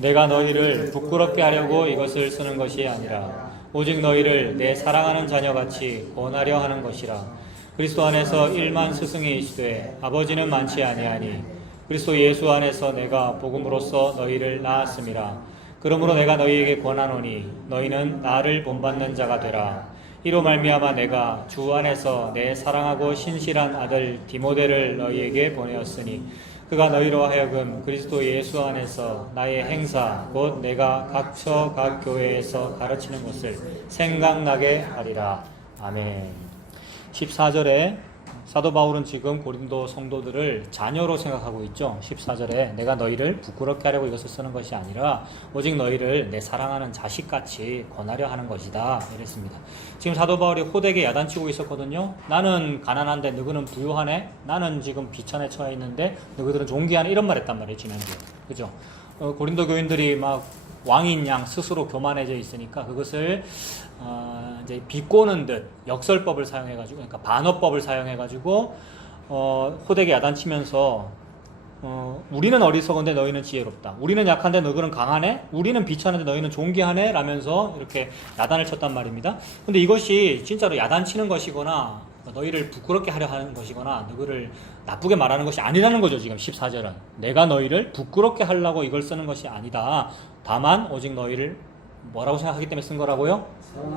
내가 너희를 부끄럽게 하려고 이것을 쓰는 것이 아니라 오직 너희를 내 사랑하는 자녀같이 권하려 하는 것이라. 그리스도 안에서 일만 스승이 있으되 아버지는 많지 아니하니 그리스도 예수 안에서 내가 복음으로써 너희를 낳았음이라. 그러므로 내가 너희에게 권하노니 너희는 나를 본받는 자가 되라. 이로 말미암아 내가 주 안에서 내 사랑하고 신실한 아들 디모데를 너희에게 보내었으니 그가 너희로 하여금 그리스도 예수 안에서 나의 행사 곧 내가 각처 각 교회에서 가르치는 것을 생각나게 하리라. 아멘. 14절에 사도 바울은 지금 고린도 성도들을 자녀로 생각하고 있죠. 14절에 내가 너희를 부끄럽게 하려고 이것을 쓰는 것이 아니라 오직 너희를 내 사랑하는 자식같이 권하려 하는 것이다 이랬습니다. 지금 사도 바울이 호되게 야단치고 있었거든요. 나는 가난한데 너희는 부유하네. 나는 지금 비천에 처해 있는데 너희들은 존귀하네. 이런 말 했단 말이에요. 지난주에. 그죠? 고린도 교인들이 막 왕인 양 스스로 교만해져 있으니까 그것을 이제 비꼬는 듯 역설법을 사용해가지고, 그러니까 반어법을 사용해가지고 호되게 야단치면서 우리는 어리석은데 너희는 지혜롭다. 우리는 약한데 너희는 강하네. 우리는 비천한데 너희는 존귀하네. 라면서 이렇게 야단을 쳤단 말입니다. 근데 이것이 진짜로 야단치는 것이거나 너희를 부끄럽게 하려 하는 것이거나 너희를 나쁘게 말하는 것이 아니라는 거죠. 지금 14절은 내가 너희를 부끄럽게 하려고 이걸 쓰는 것이 아니다. 다만 오직 너희를 뭐라고 생각하기 때문에 쓴 거라고요?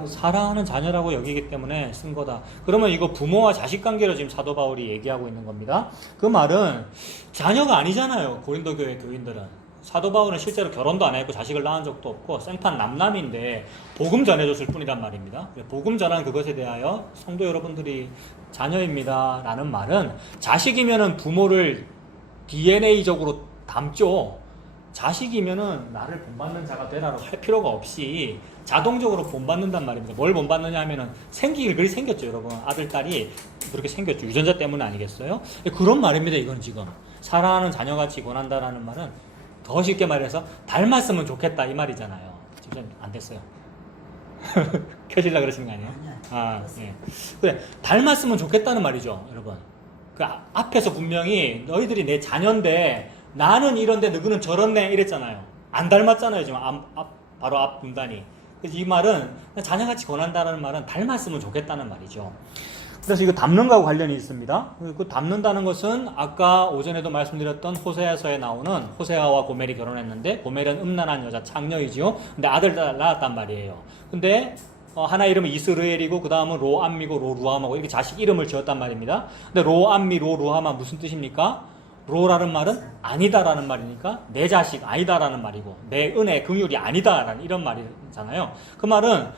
사랑하는 자녀라고 여기기 때문에 쓴 거다. 그러면 이거 부모와 자식 관계로 지금 사도 바울이 얘기하고 있는 겁니다. 그 말은 자녀가 아니잖아요. 고린도 교회 교인들은. 사도 바울은 실제로 결혼도 안 했고 자식을 낳은 적도 없고 생판 남남인데 복음 전해줬을 뿐이란 말입니다. 복음 전한 그것에 대하여 성도 여러분들이 자녀입니다 라는 말은 자식이면은 부모를 DNA적으로 담죠. 자식이면은 나를 본받는 자가 되라고 할 필요가 없이 자동적으로 본받는단 말입니다. 뭘 본받느냐 하면은 생기길 그리 생겼죠, 여러분. 아들, 딸이 그렇게 생겼죠. 유전자 때문 아니겠어요? 그런 말입니다, 이건 지금. 사랑하는 자녀같이 권한다라는 말은 더 쉽게 말해서 닮았으면 좋겠다 이 말이잖아요. 지금 안 됐어요. 켜질라 그러시는 거 아니에요? 예. 그래, 닮았으면 좋겠다는 말이죠, 여러분. 그 앞에서 분명히 너희들이 내 자녀인데 나는 이런데 너희는 저렇네 이랬잖아요. 안 닮았잖아요, 지금 바로 앞 문단이. 그래서 이 말은 자녀같이 권한다는 말은 닮았으면 좋겠다는 말이죠. 그래서 이거 닮는 거하고 관련이 있습니다. 그 닮는다는 것은 아까 오전에도 말씀드렸던 호세아서에 나오는 호세아와 고멜이 결혼했는데 고멜은 음란한 여자 창녀이지요. 근데 아들 낳았단 말이에요. 근데 하나 이름은 이스르엘이고 그 다음은 로암미고 로루함하고 이렇게 자식 이름을 지었단 말입니다. 근데 로암미 로루함은 무슨 뜻입니까? 로라는 말은 아니다라는 말이니까 내 자식 아니다라는 말이고 내 은혜 긍휼이 아니다라는 이런 말이잖아요. 그 말은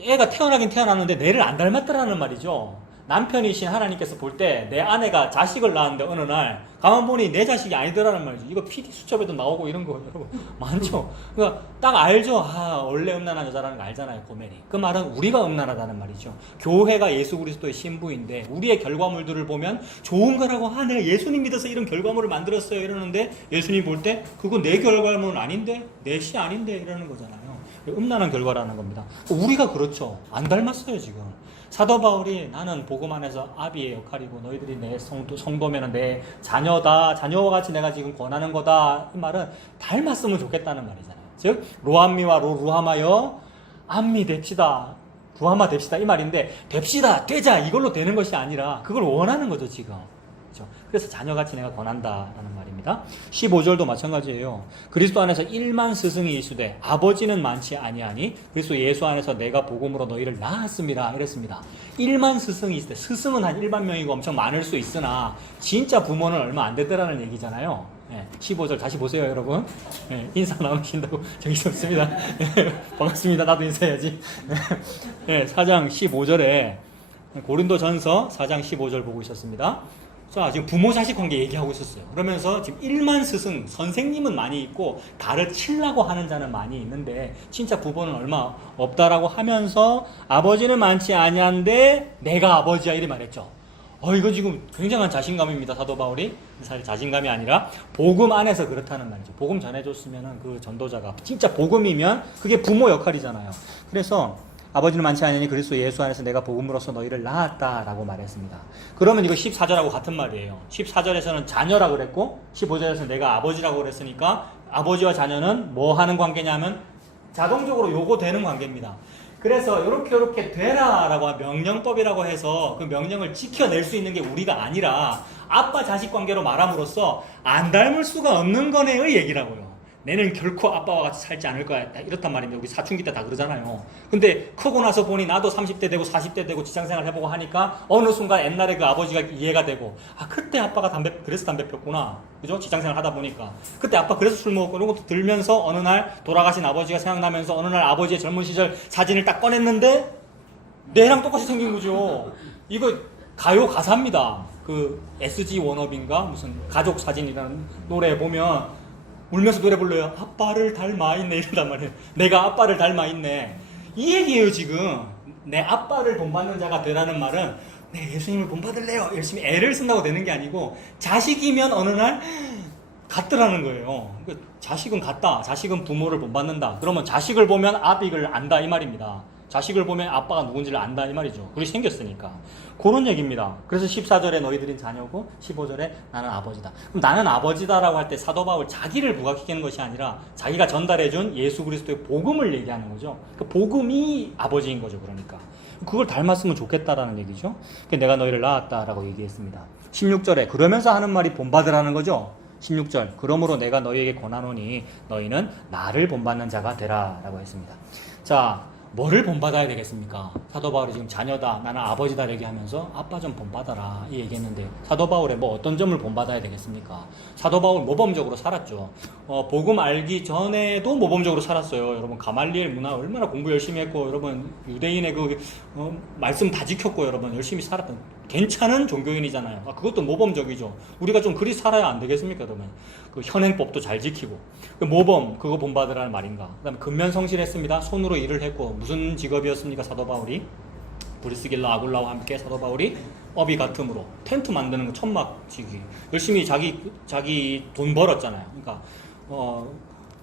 애가 태어나긴 태어났는데 내를 안 닮았다라는 말이죠. 남편이신 하나님께서 볼 때 내 아내가 자식을 낳았는데 어느 날 가만 보니 내 자식이 아니더라는 말이죠. 이거 PD 수첩에도 나오고 이런 거 여러분 많죠. 그러니까 딱 알죠. 원래 음란한 여자라는 거 알잖아요, 고멜이. 그 말은 우리가 음란하다는 말이죠. 교회가 예수 그리스도의 신부인데 우리의 결과물들을 보면 좋은 거라고 내가 예수님 믿어서 이런 결과물을 만들었어요 이러는데 예수님 볼 때 그거 내 결과물은 아닌데 내 시 아닌데 이러는 거잖아요. 음란한 결과라는 겁니다. 우리가 그렇죠. 안 닮았어요 지금. 사도 바울이 나는 복음 안에서 아비의 역할이고 너희들이 내 성도면은 내 자녀다. 자녀와 같이 내가 지금 권하는 거다. 이 말은 닮았으면 좋겠다는 말이잖아요. 즉 로암미와 로루하마여 암미 됩시다. 부하마 됩시다. 이 말인데 됩시다. 되자. 이걸로 되는 것이 아니라 그걸 원하는 거죠 지금. 그렇죠? 그래서 자녀같이 내가 권한다라는 말입니다. 15절도 마찬가지예요. 그리스도 안에서 1만 스승이 있으되 아버지는 많지 아니하니 그리스도 예수 안에서 내가 복음으로 너희를 낳았습니다. 이랬습니다. 1만 스승이 있을 때 스승은 한 1만 명이고 엄청 많을 수 있으나 진짜 부모는 얼마 안 됐다라는 얘기잖아요. 15절 다시 보세요 여러분. 인사 나누신다고 저기 있었습니다. 반갑습니다. 나도 인사해야지. 4장 15절에 고린도 전서 4장 15절 보고 있었습니다. 자, 지금 부모 자식 관계 얘기하고 있었어요. 그러면서 지금 1만 스승, 선생님은 많이 있고 가르치려고 하는 자는 많이 있는데 진짜 부모는 얼마 없다라고 하면서 아버지는 많지 아니한데 내가 아버지야 이래 말했죠. 이거 지금 굉장한 자신감입니다. 사도 바울이. 사실 자신감이 아니라 복음 안에서 그렇다는 말이죠. 복음 전해줬으면 그 전도자가 진짜 복음이면 그게 부모 역할이잖아요. 그래서 아버지는 많지 않으니 그리스도 예수 안에서 내가 복음으로써 너희를 낳았다라고 말했습니다. 그러면 이거 14절하고 같은 말이에요. 14절에서는 자녀라고 그랬고 15절에서는 내가 아버지라고 그랬으니까 아버지와 자녀는 뭐 하는 관계냐면 자동적으로 요구되는 관계입니다. 그래서 이렇게 되라라고 명령법이라고 해서 그 명령을 지켜낼 수 있는 게 우리가 아니라 아빠 자식 관계로 말함으로써 안 닮을 수가 없는 거네의 얘기라고요. 내는 결코 아빠와 같이 살지 않을 거야. 이렇단 말입니다. 우리 사춘기 때 다 그러잖아요. 근데 크고 나서 보니 나도 30대 되고 40대 되고 직장생활 해보고 하니까 어느 순간 옛날에 그 아버지가 이해가 되고, 아, 그때 아빠가 그래서 담배 폈구나. 그죠? 직장생활 하다 보니까. 그때 아빠 그래서 술 먹었고, 이런 것도 들면서 어느 날 돌아가신 아버지가 생각나면서 어느 날 아버지의 젊은 시절 사진을 딱 꺼냈는데 내랑 똑같이 생긴 거죠. 이거 가요 가사입니다. 그 SG 워너비인가? 무슨 가족 사진이라는 노래 보면 울면서 노래 불러요. 아빠를 닮아 있네 이런단 말이에요. 내가 아빠를 닮아 있네. 이 얘기예요 지금. 내 아빠를 본받는 자가 되라는 말은 내 예수님을 본받을래요. 열심히 애를 쓴다고 되는 게 아니고 자식이면 어느 날 같더라는 거예요. 자식은 같다. 자식은 부모를 본받는다. 그러면 자식을 보면 아비를 안다 이 말입니다. 자식을 보면 아빠가 누군지를 안다 이 말이죠. 그렇게 생겼으니까. 그런 얘기입니다. 그래서 14절에 너희들은 자녀고 15절에 나는 아버지다. 그럼 나는 아버지다라고 할 때 사도 바울 자기를 부각시키는 것이 아니라 자기가 전달해준 예수 그리스도의 복음을 얘기하는 거죠. 그 복음이 아버지인 거죠. 그러니까 그걸 닮았으면 좋겠다라는 얘기죠. 내가 너희를 낳았다라고 얘기했습니다. 16절에 그러면서 하는 말이 본받으라는 거죠. 16절 그러므로 내가 너희에게 권하노니 너희는 나를 본받는 자가 되라라고 했습니다. 자, 뭐를 본받아야 되겠습니까? 사도 바울이 지금 자녀다, 나는 아버지다 얘기하면서 아빠 좀 본받아라 이 얘기했는데 사도 바울의 뭐 어떤 점을 본받아야 되겠습니까? 사도 바울 모범적으로 살았죠. 복음 알기 전에도 모범적으로 살았어요. 여러분 가말리엘 문화 얼마나 공부 열심히 했고, 여러분 유대인의 그 말씀 다 지켰고, 여러분 열심히 살았던 괜찮은 종교인이잖아요. 그것도 모범적이죠. 우리가 좀 그리 살아야 안 되겠습니까, 여러분? 그 현행법도 잘 지키고. 그 모범 그거 본받으라는 말인가? 그다음에 근면성실했습니다. 손으로 일을 했고, 무슨 직업이었습니까? 사도 바울이 브리스길라 아굴라와 함께 사도 바울이 업이 같음으로 텐트 만드는 거 천막지기 열심히 자기 돈 벌었잖아요. 그러니까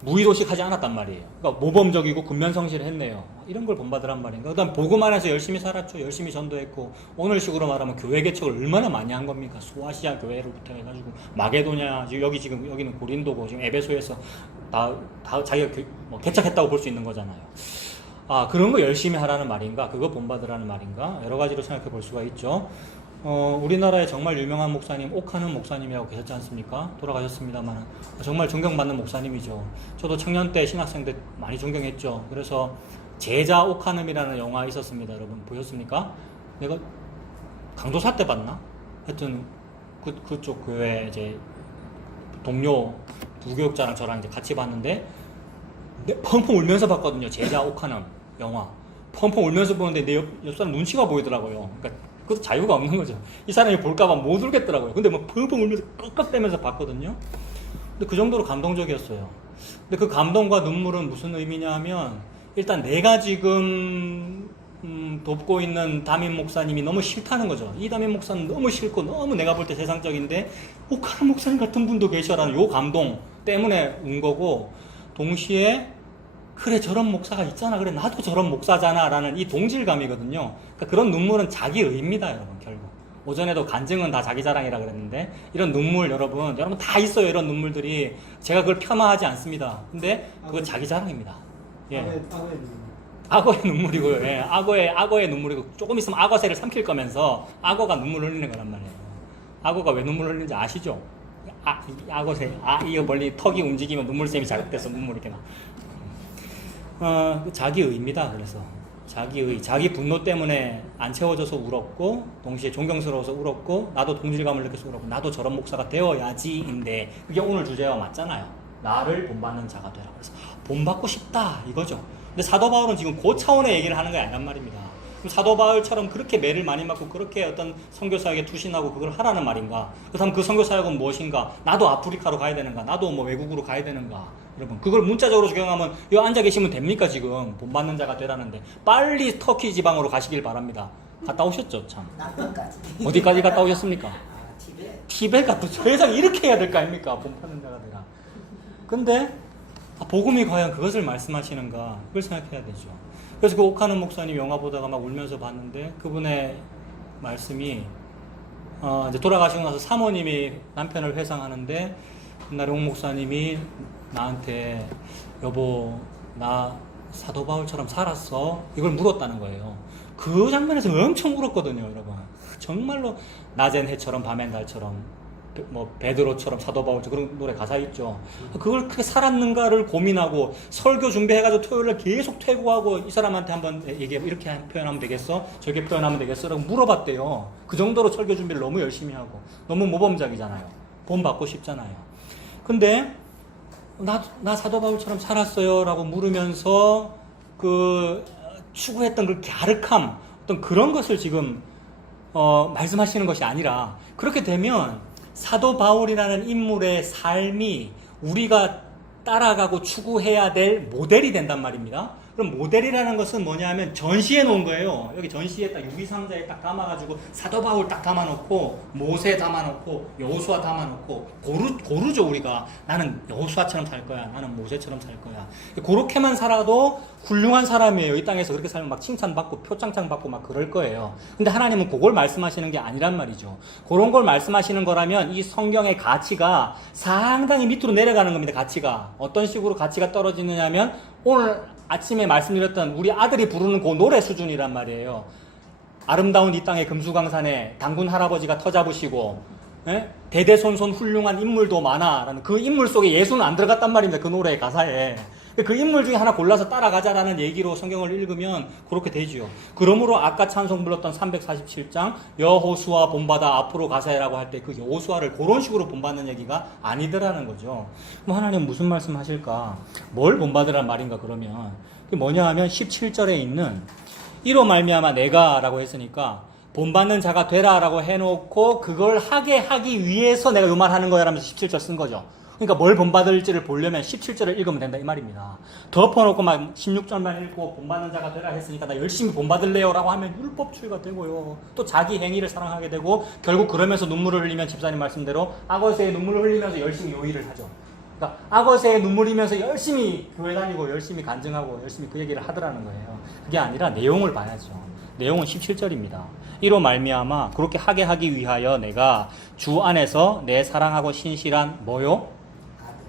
무의도식 하지 않았단 말이에요. 그러니까 모범적이고 근면성실했네요. 이런 걸 본받으란 말인가? 그다음 복음 안에서 열심히 살았죠. 열심히 전도했고, 오늘식으로 말하면 교회 개척을 얼마나 많이 한 겁니까? 소아시아 교회로부터 해가지고 마게도냐, 여기는 고린도고 지금 에베소에서 다 자기가 개척했다고 볼 수 있는 거잖아요. 아, 그런 거 열심히 하라는 말인가? 그거 본받으라는 말인가? 여러 가지로 생각해 볼 수가 있죠. 우리나라에 정말 유명한 목사님 옥하는 목사님이라고 계셨지 않습니까? 돌아가셨습니다만 정말 존경받는 목사님이죠. 저도 청년 때 신학생 때 많이 존경했죠. 그래서 제자 옥하는이라는 영화 있었습니다. 여러분 보셨습니까? 내가 강도사 때 봤나? 하여튼 그쪽 교회 이제 동료 부교육자랑 저랑 이제 같이 봤는데 펑펑 울면서 봤거든요. 제자 옥하는 영화. 펑펑 울면서 보는데 내 옆 사람 눈치가 보이더라고요. 그러니까 그것도 자유가 없는 거죠. 이 사람이 볼까봐 못 울겠더라고요. 근데 뭐 펑펑 울면서 끄덕대면서 봤거든요. 근데 그 정도로 감동적이었어요. 근데 그 감동과 눈물은 무슨 의미냐 하면, 일단 내가 지금 돕고 있는 담임 목사님이 너무 싫다는 거죠. 이 담임 목사는 너무 싫고 너무 내가 볼 때 세상적인데 옥하는 목사님 같은 분도 계셔라는 요 감동 때문에 운 거고, 동시에 그래 저런 목사가 있잖아, 그래 나도 저런 목사잖아 라는 이 동질감이거든요. 그러니까 그런 눈물은 자기의입니다. 여러분 결국 오전에도 간증은 다 자기 자랑이라 그랬는데, 이런 눈물 여러분 다 있어요. 이런 눈물들이 제가 그걸 폄하하지 않습니다. 근데 그건 자기 자랑입니다. 예. 악어의 눈물이고요. 예. 악어의 눈물이고, 조금 있으면 악어새를 삼킬 거면서 악어가 눈물 흘리는 거란 말이에요. 악어가 왜 눈물 흘리는지 아시죠? 악어새. 이거 멀리 턱이 움직이면 눈물샘이 자극돼서 눈물이 이렇게 나. 자기의입니다. 그래서 자기 분노 때문에 안 채워져서 울었고, 동시에 존경스러워서 울었고, 나도 동질감을 느껴서 울었고, 나도 저런 목사가 되어야지인데, 그게 오늘 주제와 맞잖아요. 나를 본받는 자가 되라. 그래서 본받고 싶다 이거죠. 근데 사도 바울은 지금 그 차원의 얘기를 하는 게 아니란 말입니다. 그럼 사도 바울처럼 그렇게 매를 많이 맞고 그렇게 어떤 선교사에게 투신하고 그걸 하라는 말인가? 그렇다면 그 선교사역은 무엇인가? 나도 아프리카로 가야 되는가? 나도 뭐 외국으로 가야 되는가? 여러분 그걸 문자적으로 적용하면 여기 앉아 계시면 됩니까? 지금 본받는 자가 되라는데 빨리 터키 지방으로 가시길 바랍니다. 갔다 오셨죠? 참. 남편까지. 어디까지 갔다 오셨습니까? 티벳 갔다. 세상 이렇게 해야 될 거 아닙니까? 본받는 자가 되라. 근데 복음이 과연 그것을 말씀하시는가? 그걸 생각해야 되죠. 그래서 그 옥하는 목사님 영화 보다가 막 울면서 봤는데, 그분의 말씀이 이제 돌아가시고 나서 사모님이 남편을 회상하는데, 옛날에 옥 목사님이 나한테 여보 나 사도 바울처럼 살았어? 이걸 물었다는 거예요. 그 장면에서 엄청 울었거든요, 여러분. 정말로 낮엔 해처럼 밤엔 달처럼 뭐 베드로처럼 사도 바울처럼 그런 노래 가사 있죠. 그걸 그렇게 살았는가를 고민하고 설교 준비해가지고 토요일에 계속 퇴고하고 이 사람한테 한번 얘기해 이렇게 표현하면 되겠어? 저렇게 표현하면 되겠어? 라고 물어봤대요. 그 정도로 설교 준비를 너무 열심히 하고 너무 모범적이잖아요. 본 받고 싶잖아요. 근데 나 사도 바울처럼 살았어요 라고 물으면서 그 추구했던 그 갸륵함 어떤 그런 것을 지금 말씀하시는 것이 아니라 그렇게 되면 사도 바울이라는 인물의 삶이 우리가 따라가고 추구해야 될 모델이 된단 말입니다. 그럼 모델이라는 것은 뭐냐면 전시해 놓은 거예요. 여기 전시에 딱 유비상자에 딱 담아가지고 사도 바울 딱 담아놓고 모세 담아놓고 여호수아 담아놓고 고르죠 우리가. 나는 여호수아처럼 살 거야. 나는 모세처럼 살 거야. 그렇게만 살아도 훌륭한 사람이에요. 이 땅에서 그렇게 살면 막 칭찬받고 표창장 받고 막 그럴 거예요. 근데 하나님은 그걸 말씀하시는 게 아니란 말이죠. 그런 걸 말씀하시는 거라면 이 성경의 가치가 상당히 밑으로 내려가는 겁니다. 가치가. 어떤 식으로 가치가 떨어지느냐면 오늘 아침에 말씀드렸던 우리 아들이 부르는 그 노래 수준이란 말이에요. 아름다운 이 땅의 금수강산에 당군 할아버지가 터잡으시고 대대손손 훌륭한 인물도 많아 라는 그 인물 속에 예수는 안 들어갔단 말입니다. 그 노래의 가사에. 그 인물 중에 하나 골라서 따라가자라는 얘기로 성경을 읽으면 그렇게 되죠. 그러므로 아까 찬송 불렀던 347장 여호수아 본받아 앞으로 가사해라고 할 때 그 여호수아를 그런 식으로 본받는 얘기가 아니더라는 거죠. 그럼 하나님 무슨 말씀 하실까? 뭘 본받으란 말인가 그러면 그게 뭐냐 하면 17절에 있는 이로 말미암아 내가 라고 했으니까 본받는 자가 되라 라고 해놓고 그걸 하게 하기 위해서 내가 이 말 하는 거야 라면서 17절 쓴 거죠. 그러니까 뭘 본받을지를 보려면 17절을 읽으면 된다 이 말입니다. 덮어놓고 막 16절만 읽고 본받는 자가 되라 했으니까 나 열심히 본받을래요 라고 하면 율법주의가 되고요. 또 자기 행위를 사랑하게 되고 결국 그러면서 눈물을 흘리면 집사님 말씀대로 악어새의 눈물을 흘리면서 열심히 요일을 하죠. 그러니까 악어새의 눈물이면서 열심히 교회 다니고 열심히 간증하고 열심히 그 얘기를 하더라는 거예요. 그게 아니라 내용을 봐야죠. 내용은 17절입니다. 이로 말미암아 그렇게 하게 하기 위하여 내가 주 안에서 내 사랑하고 신실한 뭐요?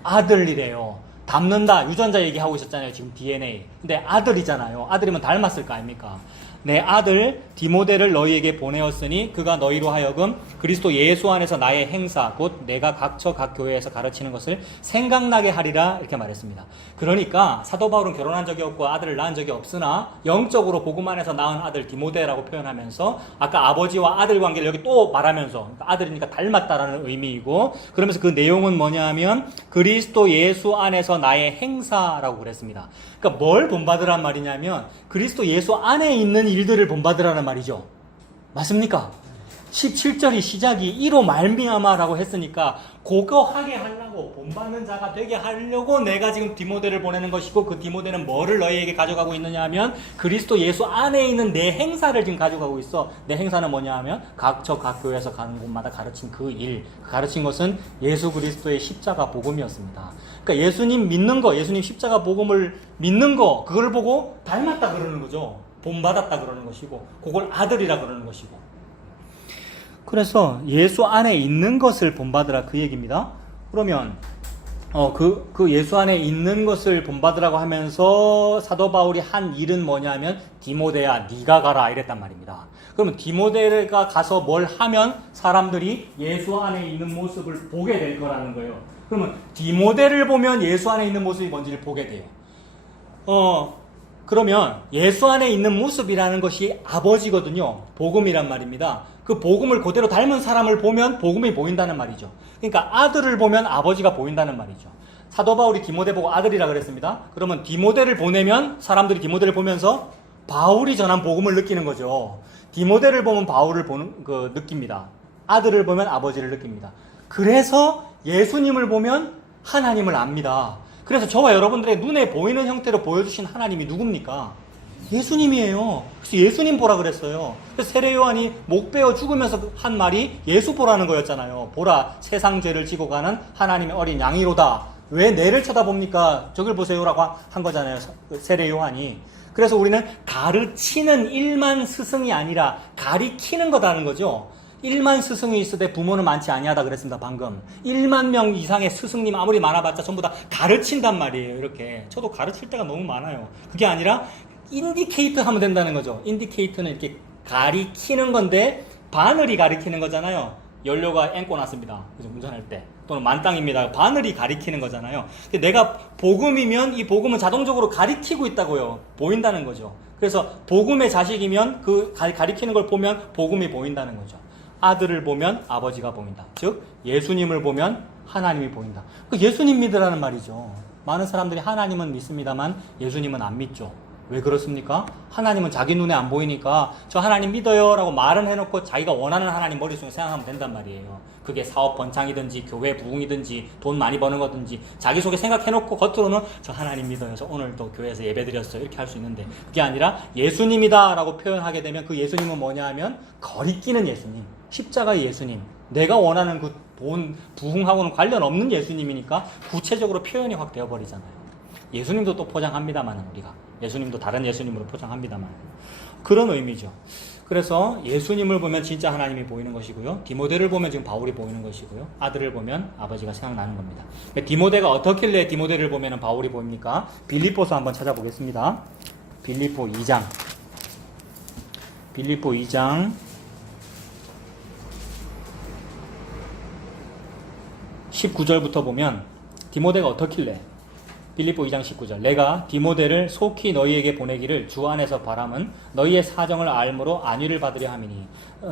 아들이래요. 닮는다. 유전자 얘기하고 있었잖아요. 지금 DNA. 근데 아들이잖아요. 아들이면 닮았을 거 아닙니까? 내 아들 디모데를 너희에게 보내었으니 그가 너희로 하여금 그리스도 예수 안에서 나의 행사 곧 내가 각처 각 교회에서 가르치는 것을 생각나게 하리라 이렇게 말했습니다. 그러니까 사도 바울은 결혼한 적이 없고 아들을 낳은 적이 없으나 영적으로 복음 안에서 낳은 아들 디모데라고 표현하면서 아까 아버지와 아들 관계를 여기 또 말하면서 그러니까 아들이니까 닮았다라는 의미이고 그러면서 그 내용은 뭐냐 하면 그리스도 예수 안에서 나의 행사라고 그랬습니다. 그러니까 뭘 본받으란 말이냐면 그리스도 예수 안에 있는 일들을 본받으라는 말이죠. 맞습니까? 17절이 시작이 이로 말미암아라고 했으니까 그거 하게 하려고 본받는 자가 되게 하려고 내가 지금 디모데를 보내는 것이고 그 디모데는 뭐를 너희에게 가져가고 있느냐 하면 그리스도 예수 안에 있는 내 행사를 지금 가져가고 있어. 내 행사는 뭐냐 하면 각처 각 교회에서 가는 곳마다 가르친 그 일. 가르친 것은 예수 그리스도의 십자가 복음이었습니다. 그러니까 예수님 믿는 거, 예수님 십자가 복음을 믿는 거 그걸 보고 닮았다 그러는 거죠. 본받았다 그러는 것이고 그걸 아들이라 그러는 것이고 그래서 예수 안에 있는 것을 본받으라 그 얘기입니다. 그러면 그 예수 안에 있는 것을 본받으라고 하면서 사도 바울이 한 일은 뭐냐면 디모데야 네가 가라 이랬단 말입니다. 그러면 디모데가 가서 뭘 하면 사람들이 예수 안에 있는 모습을 보게 될 거라는 거예요. 그러면 디모데를 보면 예수 안에 있는 모습이 뭔지를 보게 돼요. 그러면 예수 안에 있는 모습이라는 것이 아버지거든요. 복음이란 말입니다. 그 복음을 그대로 닮은 사람을 보면 복음이 보인다는 말이죠. 그러니까 아들을 보면 아버지가 보인다는 말이죠. 사도 바울이 디모데 보고 아들이라 그랬습니다. 그러면 디모데를 보내면 사람들이 디모데를 보면서 바울이 전한 복음을 느끼는 거죠. 디모데를 보면 바울을 느낍니다. 아들을 보면 아버지를 느낍니다. 그래서 예수님을 보면 하나님을 압니다. 그래서 저와 여러분들의 눈에 보이는 형태로 보여주신 하나님이 누굽니까? 예수님이에요. 그래서 예수님 보라 그랬어요. 그래서 세례 요한이 목 베어 죽으면서 한 말이 예수 보라는 거였잖아요. 보라 세상 죄를 지고 가는 하나님의 어린 양이로다. 왜 내를 쳐다봅니까? 저길 보세요라고 한 거잖아요. 세례 요한이. 그래서 우리는 가르치는 일만 스승이 아니라 가리키는 거다는 거죠. 1만 스승이 있으되 부모는 많지 아니하다 그랬습니다. 방금 1만 명 이상의 스승님 아무리 많아봤자 전부 다 가르친단 말이에요. 이렇게 저도 가르칠 때가 너무 많아요. 그게 아니라 인디케이터 하면 된다는 거죠. 인디케이터는 이렇게 가리키는 건데 바늘이 가리키는 거잖아요. 연료가 앵꼬 났습니다. 그죠? 운전할 때. 또는 만땅입니다. 바늘이 가리키는 거잖아요. 근데 내가 복음이면 이 복음은 자동적으로 가리키고 있다고요. 보인다는 거죠. 그래서 복음의 자식이면 그 가리키는 걸 보면 복음이 보인다는 거죠. 아들을 보면 아버지가 보인다. 즉 예수님을 보면 하나님이 보인다. 그 예수님 믿으라는 말이죠. 많은 사람들이 하나님은 믿습니다만 예수님은 안 믿죠. 왜 그렇습니까? 하나님은 자기 눈에 안 보이니까 저 하나님 믿어요 라고 말은 해놓고 자기가 원하는 하나님 머릿속에 생각하면 된단 말이에요. 그게 사업 번창이든지 교회 부흥이든지 돈 많이 버는 거든지 자기 속에 생각해놓고 겉으로는 저 하나님 믿어요. 저 오늘도 교회에서 예배 드렸어요. 이렇게 할 수 있는데 그게 아니라 예수님이다 라고 표현하게 되면 그 예수님은 뭐냐 하면 거리끼는 예수님, 십자가의 예수님, 내가 원하는 그 돈 부흥하고는 관련 없는 예수님이니까 구체적으로 표현이 확 되어버리잖아요. 예수님도 또 포장합니다만 우리가 예수님도 다른 예수님으로 포장합니다만 그런 의미죠. 그래서 예수님을 보면 진짜 하나님이 보이는 것이고요. 디모데를 보면 지금 바울이 보이는 것이고요. 아들을 보면 아버지가 생각나는 겁니다. 디모데가 어떻길래 디모데를 보면 바울이 보입니까? 빌립보서 한번 찾아보겠습니다. 빌립보 2장 19절부터 보면 디모데가 어떻길래 빌립보 2장 19절 내가 디모데를 속히 너희에게 보내기를 주 안에서 바람은 너희의 사정을 알므로 안위를 받으려 함이니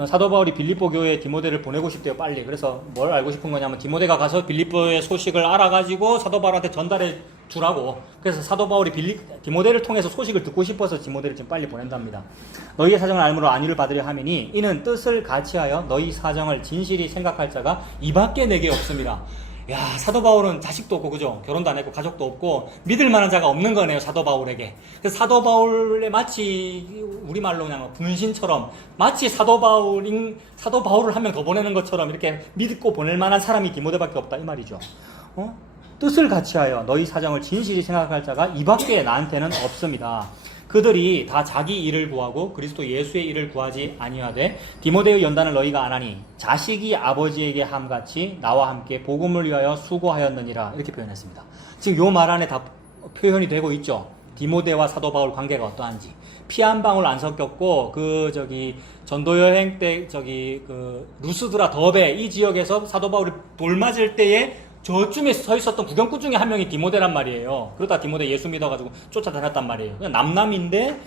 사도 바울이 빌립보 교회에 디모데를 보내고 싶대요. 빨리. 그래서 뭘 알고 싶은 거냐면 디모데가 가서 빌립보의 소식을 알아가지고 사도 바울한테 전달해 주라고. 그래서 사도 바울이 디모데를 통해서 소식을 듣고 싶어서 디모데를 지금 빨리 보낸답니다. 너희의 사정을 알므로 안위를 받으려 함이니 이는 뜻을 같이하여 너희 사정을 진실이 생각할 자가 이밖에 내게 없음이라. 야, 사도 바울은 자식도 없고, 그죠? 결혼도 안 했고, 가족도 없고, 믿을 만한 자가 없는 거네요, 사도 바울에게. 그래서 사도 바울의 마치, 우리말로 그냥 분신처럼, 마치 사도 바울을 한 명 더 보내는 것처럼 이렇게 믿고 보낼 만한 사람이 디모데밖에 없다, 이 말이죠. 뜻을 같이하여 너희 사정을 진실히 생각할 자가 이밖에 나한테는 없습니다. 그들이 다 자기 일을 구하고 그리스도 예수의 일을 구하지 아니하되 디모데의 연단을 너희가 안 하니 자식이 아버지에게 함같이 나와 함께 복음을 위하여 수고하였느니라 이렇게 표현했습니다. 지금 요 말 안에 다 표현이 되고 있죠. 디모데와 사도 바울 관계가 어떠한지 피 한 방울 안 섞였고 전도 여행 때 루스드라 더베 이 지역에서 사도 바울이 돌 맞을 때에 저쯤에 서 있었던 구경꾼 중에 한 명이 디모데란 말이에요. 그러다 디모데 예수 믿어가지고 쫓아다녔단 말이에요. 그냥 남남인데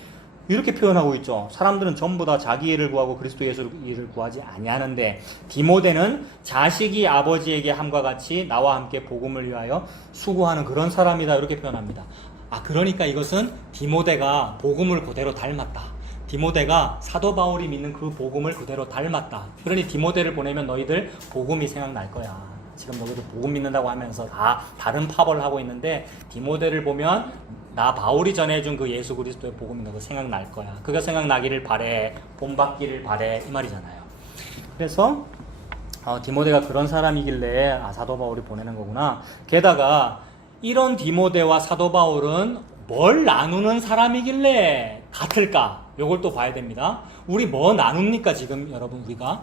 이렇게 표현하고 있죠. 사람들은 전부 다 자기 일을 구하고 그리스도 예수 일을 구하지 아니하는데 디모데는 자식이 아버지에게 함과 같이 나와 함께 복음을 위하여 수고하는 그런 사람이다 이렇게 표현합니다. 그러니까 이것은 디모데가 복음을 그대로 닮았다. 디모데가 사도 바울이 믿는 그 복음을 그대로 닮았다. 그러니 디모데를 보내면 너희들 복음이 생각날 거야. 지금 너희들 복음 믿는다고 하면서 다 다른 파벌을 하고 있는데 디모데를 보면 나 바울이 전해준 그 예수 그리스도의 복음이 너도 생각날 거야. 그거 생각나기를 바래. 본받기를 바래. 이 말이잖아요. 그래서 디모데가 그런 사람이길래 사도 바울이 보내는 거구나. 게다가 이런 디모데와 사도 바울은 뭘 나누는 사람이길래 같을까? 요걸 또 봐야 됩니다. 우리 뭐 나눕니까 지금 여러분 우리가?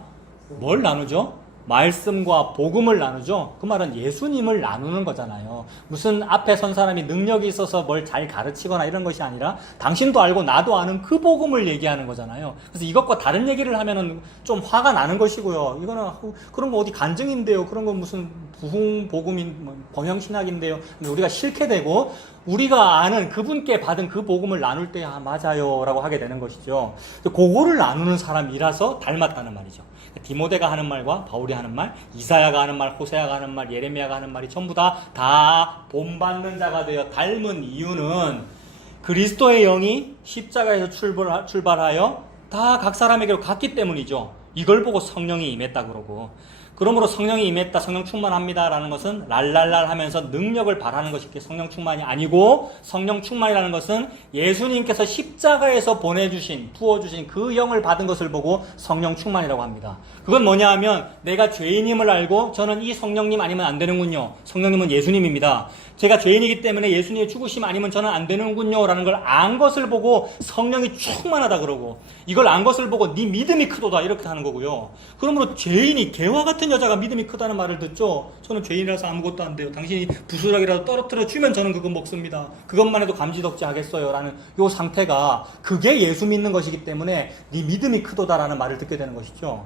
뭘 나누죠? 말씀과 복음을 나누죠. 그 말은 예수님을 나누는 거잖아요. 무슨 앞에 선 사람이 능력이 있어서 뭘 잘 가르치거나 이런 것이 아니라 당신도 알고 나도 아는 그 복음을 얘기하는 거잖아요. 그래서 이것과 다른 얘기를 하면은 좀 화가 나는 것이고요. 이거는 그런 거 어디 간증인데요. 그런 거 무슨 부흥 복음인 번영신학인데요. 우리가 싫게 되고 우리가 아는 그분께 받은 그 복음을 나눌 때 맞아요 라고 하게 되는 것이죠. 그거를 나누는 사람이라서 닮았다는 말이죠. 디모데가 하는 말과 바울이 하는 말, 이사야가 하는 말, 호세아가 하는 말, 예레미야가 하는 말이 전부 다 본받는 자가 되어 닮은 이유는 그리스도의 영이 십자가에서 출발하여 다 각 사람에게로 갔기 때문이죠. 이걸 보고 성령이 임했다 그러고, 그러므로 성령이 임했다, 성령 충만합니다 라는 것은 랄랄랄 하면서 능력을 발하는 것이 성령 충만이 아니고, 성령 충만이라는 것은 예수님께서 십자가에서 부어주신 그 영을 받은 것을 보고 성령 충만이라고 합니다. 그건 뭐냐 하면 내가 죄인임을 알고 저는 이 성령님 아니면 안 되는군요. 성령님은 예수님입니다. 제가 죄인이기 때문에 예수님의 죽으심 아니면 저는 안 되는군요 라는 걸 안 것을 보고 성령이 충만하다 그러고, 이걸 안 것을 보고 네 믿음이 크도다 이렇게 하는 거고요. 그러므로 죄인이, 개와 같은 여자가 믿음이 크다는 말을 듣죠. 저는 죄인이라서 아무것도 안 돼요. 당신이 부스러기라도 떨어뜨려 주면 저는 그거 먹습니다. 그것만 해도 감지덕지 하겠어요 라는 요 상태가, 그게 예수 믿는 것이기 때문에 네 믿음이 크도다라는 말을 듣게 되는 것이죠.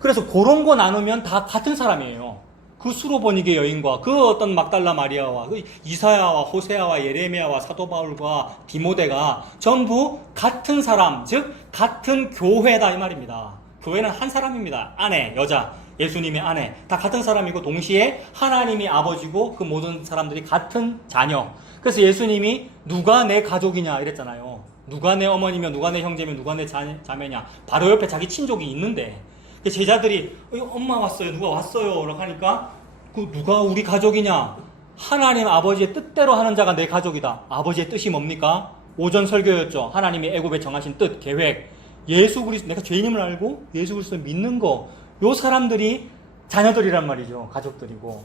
그래서 그런 거 나누면 다 같은 사람이에요. 그 수로보니게 여인과 그 어떤 막달라 마리아와 그 이사야와 호세아와 예레미야와 사도 바울과 디모데가 전부 같은 사람, 즉 같은 교회다 이 말입니다. 교회는 한 사람입니다. 아내, 여자, 예수님의 아내 다 같은 사람이고, 동시에 하나님이 아버지고 그 모든 사람들이 같은 자녀. 그래서 예수님이 누가 내 가족이냐 이랬잖아요. 누가 내 어머니며 누가 내 형제며 누가 내 자매냐. 바로 옆에 자기 친족이 있는데, 제자들이 엄마 왔어요, 누가 왔어요 라고 하니까, 그 누가 우리 가족이냐? 하나님 아버지의 뜻대로 하는 자가 내 가족이다. 아버지의 뜻이 뭡니까? 오전 설교였죠. 하나님이 애굽에 정하신 뜻, 계획. 예수 그리스도, 내가 죄인임을 알고 예수 그리스도를 믿는 거, 요 사람들이 자녀들이란 말이죠. 가족들이고.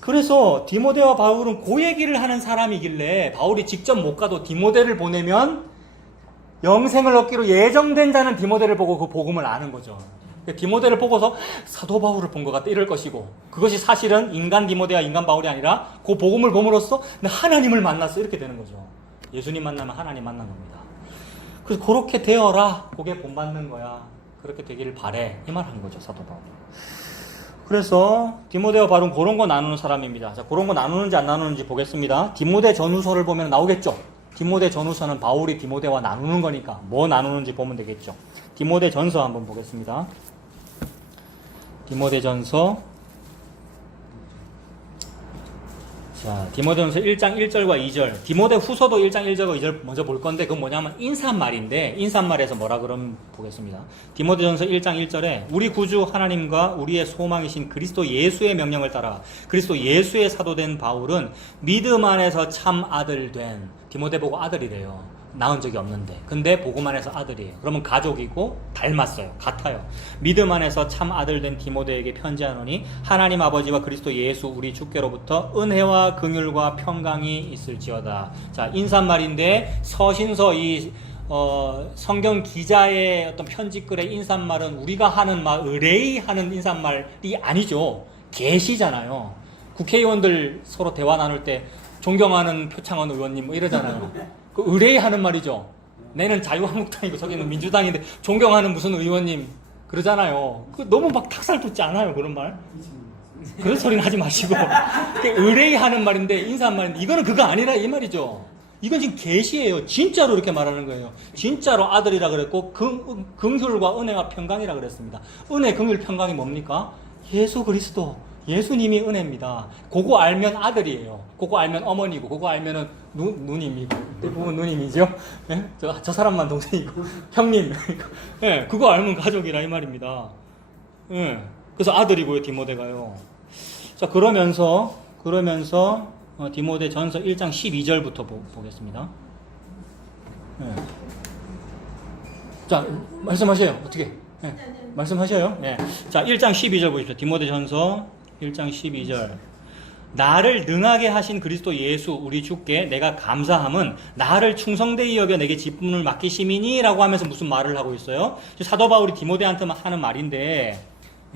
그래서 디모데와 바울은 그 얘기를 하는 사람이길래, 바울이 직접 못 가도 디모데를 보내면 영생을 얻기로 예정된 자는 디모데를 보고 그 복음을 아는 거죠. 디모데를 보고서 사도 바울을 본 것 같다 이럴 것이고, 그것이 사실은 인간 디모데와 인간 바울이 아니라 그 복음을 봄으로써 하나님을 만났어 이렇게 되는 거죠. 예수님 만나면 하나님 만난 겁니다. 그래서 그렇게 되어라, 그게 본받는 거야, 그렇게 되기를 바래 이 말 한 거죠, 사도 바울. 그래서 디모데와 바울은 그런 거 나누는 사람입니다. 자, 그런 거 나누는지 안 나누는지 보겠습니다. 디모데 전후서를 보면 나오겠죠. 디모데 전후서는 바울이 디모데와 나누는 거니까 뭐 나누는지 보면 되겠죠. 디모데 전서 한번 보겠습니다. 디모데 전서, 자, 디모데 전서 1장 1절과 2절, 디모데 후서도 1장 1절과 2절 먼저 볼 건데, 그건 뭐냐면 인사말인데, 인사말에서 뭐라 그러면 보겠습니다. 디모데 전서 1장 1절에 우리 구주 하나님과 우리의 소망이신 그리스도 예수의 명령을 따라 그리스도 예수의 사도된 바울은 믿음 안에서 참 아들 된, 디모데 보고 아들이래요. 낳은 적이 없는데, 근데 복음 안에서 아들이에요. 그러면 가족이고 닮았어요. 같아요. 믿음 안에서 참 아들 된 디모데에게 편지하노니 하나님 아버지와 그리스도 예수 우리 주께로부터 은혜와 긍휼과 평강이 있을지어다. 자, 인사말인데 서신서 성경 기자의 어떤 편지글의 인사말은 우리가 하는 막 의뢰하는 인사말이 아니죠. 계시잖아요. 국회의원들 서로 대화 나눌 때 존경하는 표창원 의원님 뭐 이러잖아요. 그 의뢰하는 말이죠. 내는 자유한국당이고 저기는 민주당인데 존경하는 무슨 의원님 그러잖아요. 그 너무 막 탁살 돋지 않아요, 그런 말? 그런 소리는 하지 마시고. 의뢰하는 말인데, 인사말인데, 이거는 그거 아니라 이 말이죠. 이건 지금 계시예요. 진짜로 이렇게 말하는 거예요. 진짜로 아들이라 그랬고, 긍휼과 은혜와 평강이라 그랬습니다. 은혜, 긍휼, 평강이 뭡니까? 예수 그리스도, 예수님이 은혜입니다. 그거 알면 아들이에요. 그거 알면 어머니고, 그거 알면은 누님이고, 대부분 누님이죠. 예? 저 사람만 동생이고, 형님. 예, 그거 알면 가족이라 이 말입니다. 예, 그래서 아들이고요, 디모데가요. 자, 그러면서 디모데 전서 1장 12절부터 보겠습니다. 예. 자, 말씀하세요. 어떻게? 예, 말씀하셔요. 예. 자, 1장 12절 보십시오. 디모데 전서 1장 12절. 나를 능하게 하신 그리스도 예수 우리 주께 내가 감사함은 나를 충성되이 여겨 내게 직분을 맡기심이니 라고 하면서 무슨 말을 하고 있어요? 사도 바울이 디모데한테 하는 말인데,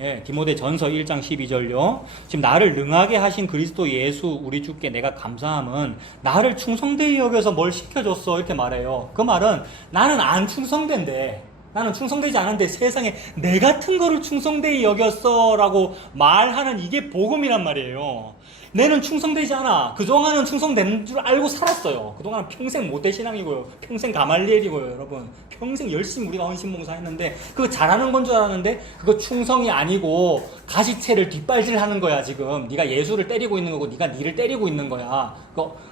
예, 디모데 전서 1장 12절요. 지금 나를 능하게 하신 그리스도 예수 우리 주께 내가 감사함은 나를 충성되이 여겨서 뭘 시켜줬어 이렇게 말해요. 그 말은 나는 안 충성된데, 나는 충성되지 않은데 세상에 내 같은 거를 충성되이 여겼어 라고 말하는 이게 복음이란 말이에요. 내는 충성되지 않아. 그동안은 충성된 줄 알고 살았어요. 그동안은 평생 모태신앙이고요. 평생 가말리엘이고요. 여러분, 평생 열심히 우리가 헌신봉사 했는데 그거 잘하는 건 줄 알았는데 그거 충성이 아니고 가시채를 뒷발질하는 거야. 지금 네가 예수를 때리고 있는 거고 네가 니를 때리고 있는 거야.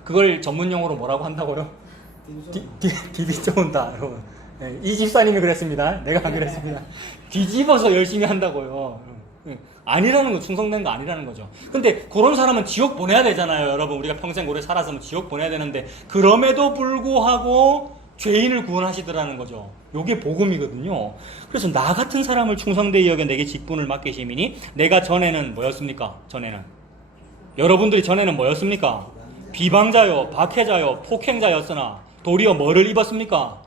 그걸 전문용어로 뭐라고 한다고요? 디비져온다, 여러분. 네, 이 집사님이 그랬습니다. 내가 안 그랬습니다. 뒤집어서 열심히 한다고요. 아니라는 거, 충성된 거 아니라는 거죠. 근데 그런 사람은 지옥 보내야 되잖아요, 여러분. 우리가 평생 오래 살았으면 지옥 보내야 되는데 그럼에도 불구하고 죄인을 구원하시더라는 거죠. 요게 복음이거든요. 그래서 나 같은 사람을 충성되이 여겨 내게 직분을 맡기심이니 내가 전에는 뭐였습니까? 전에는 여러분들이 전에는 뭐였습니까? 비방자요, 박해자요, 폭행자였으나 도리어 뭐를 입었습니까?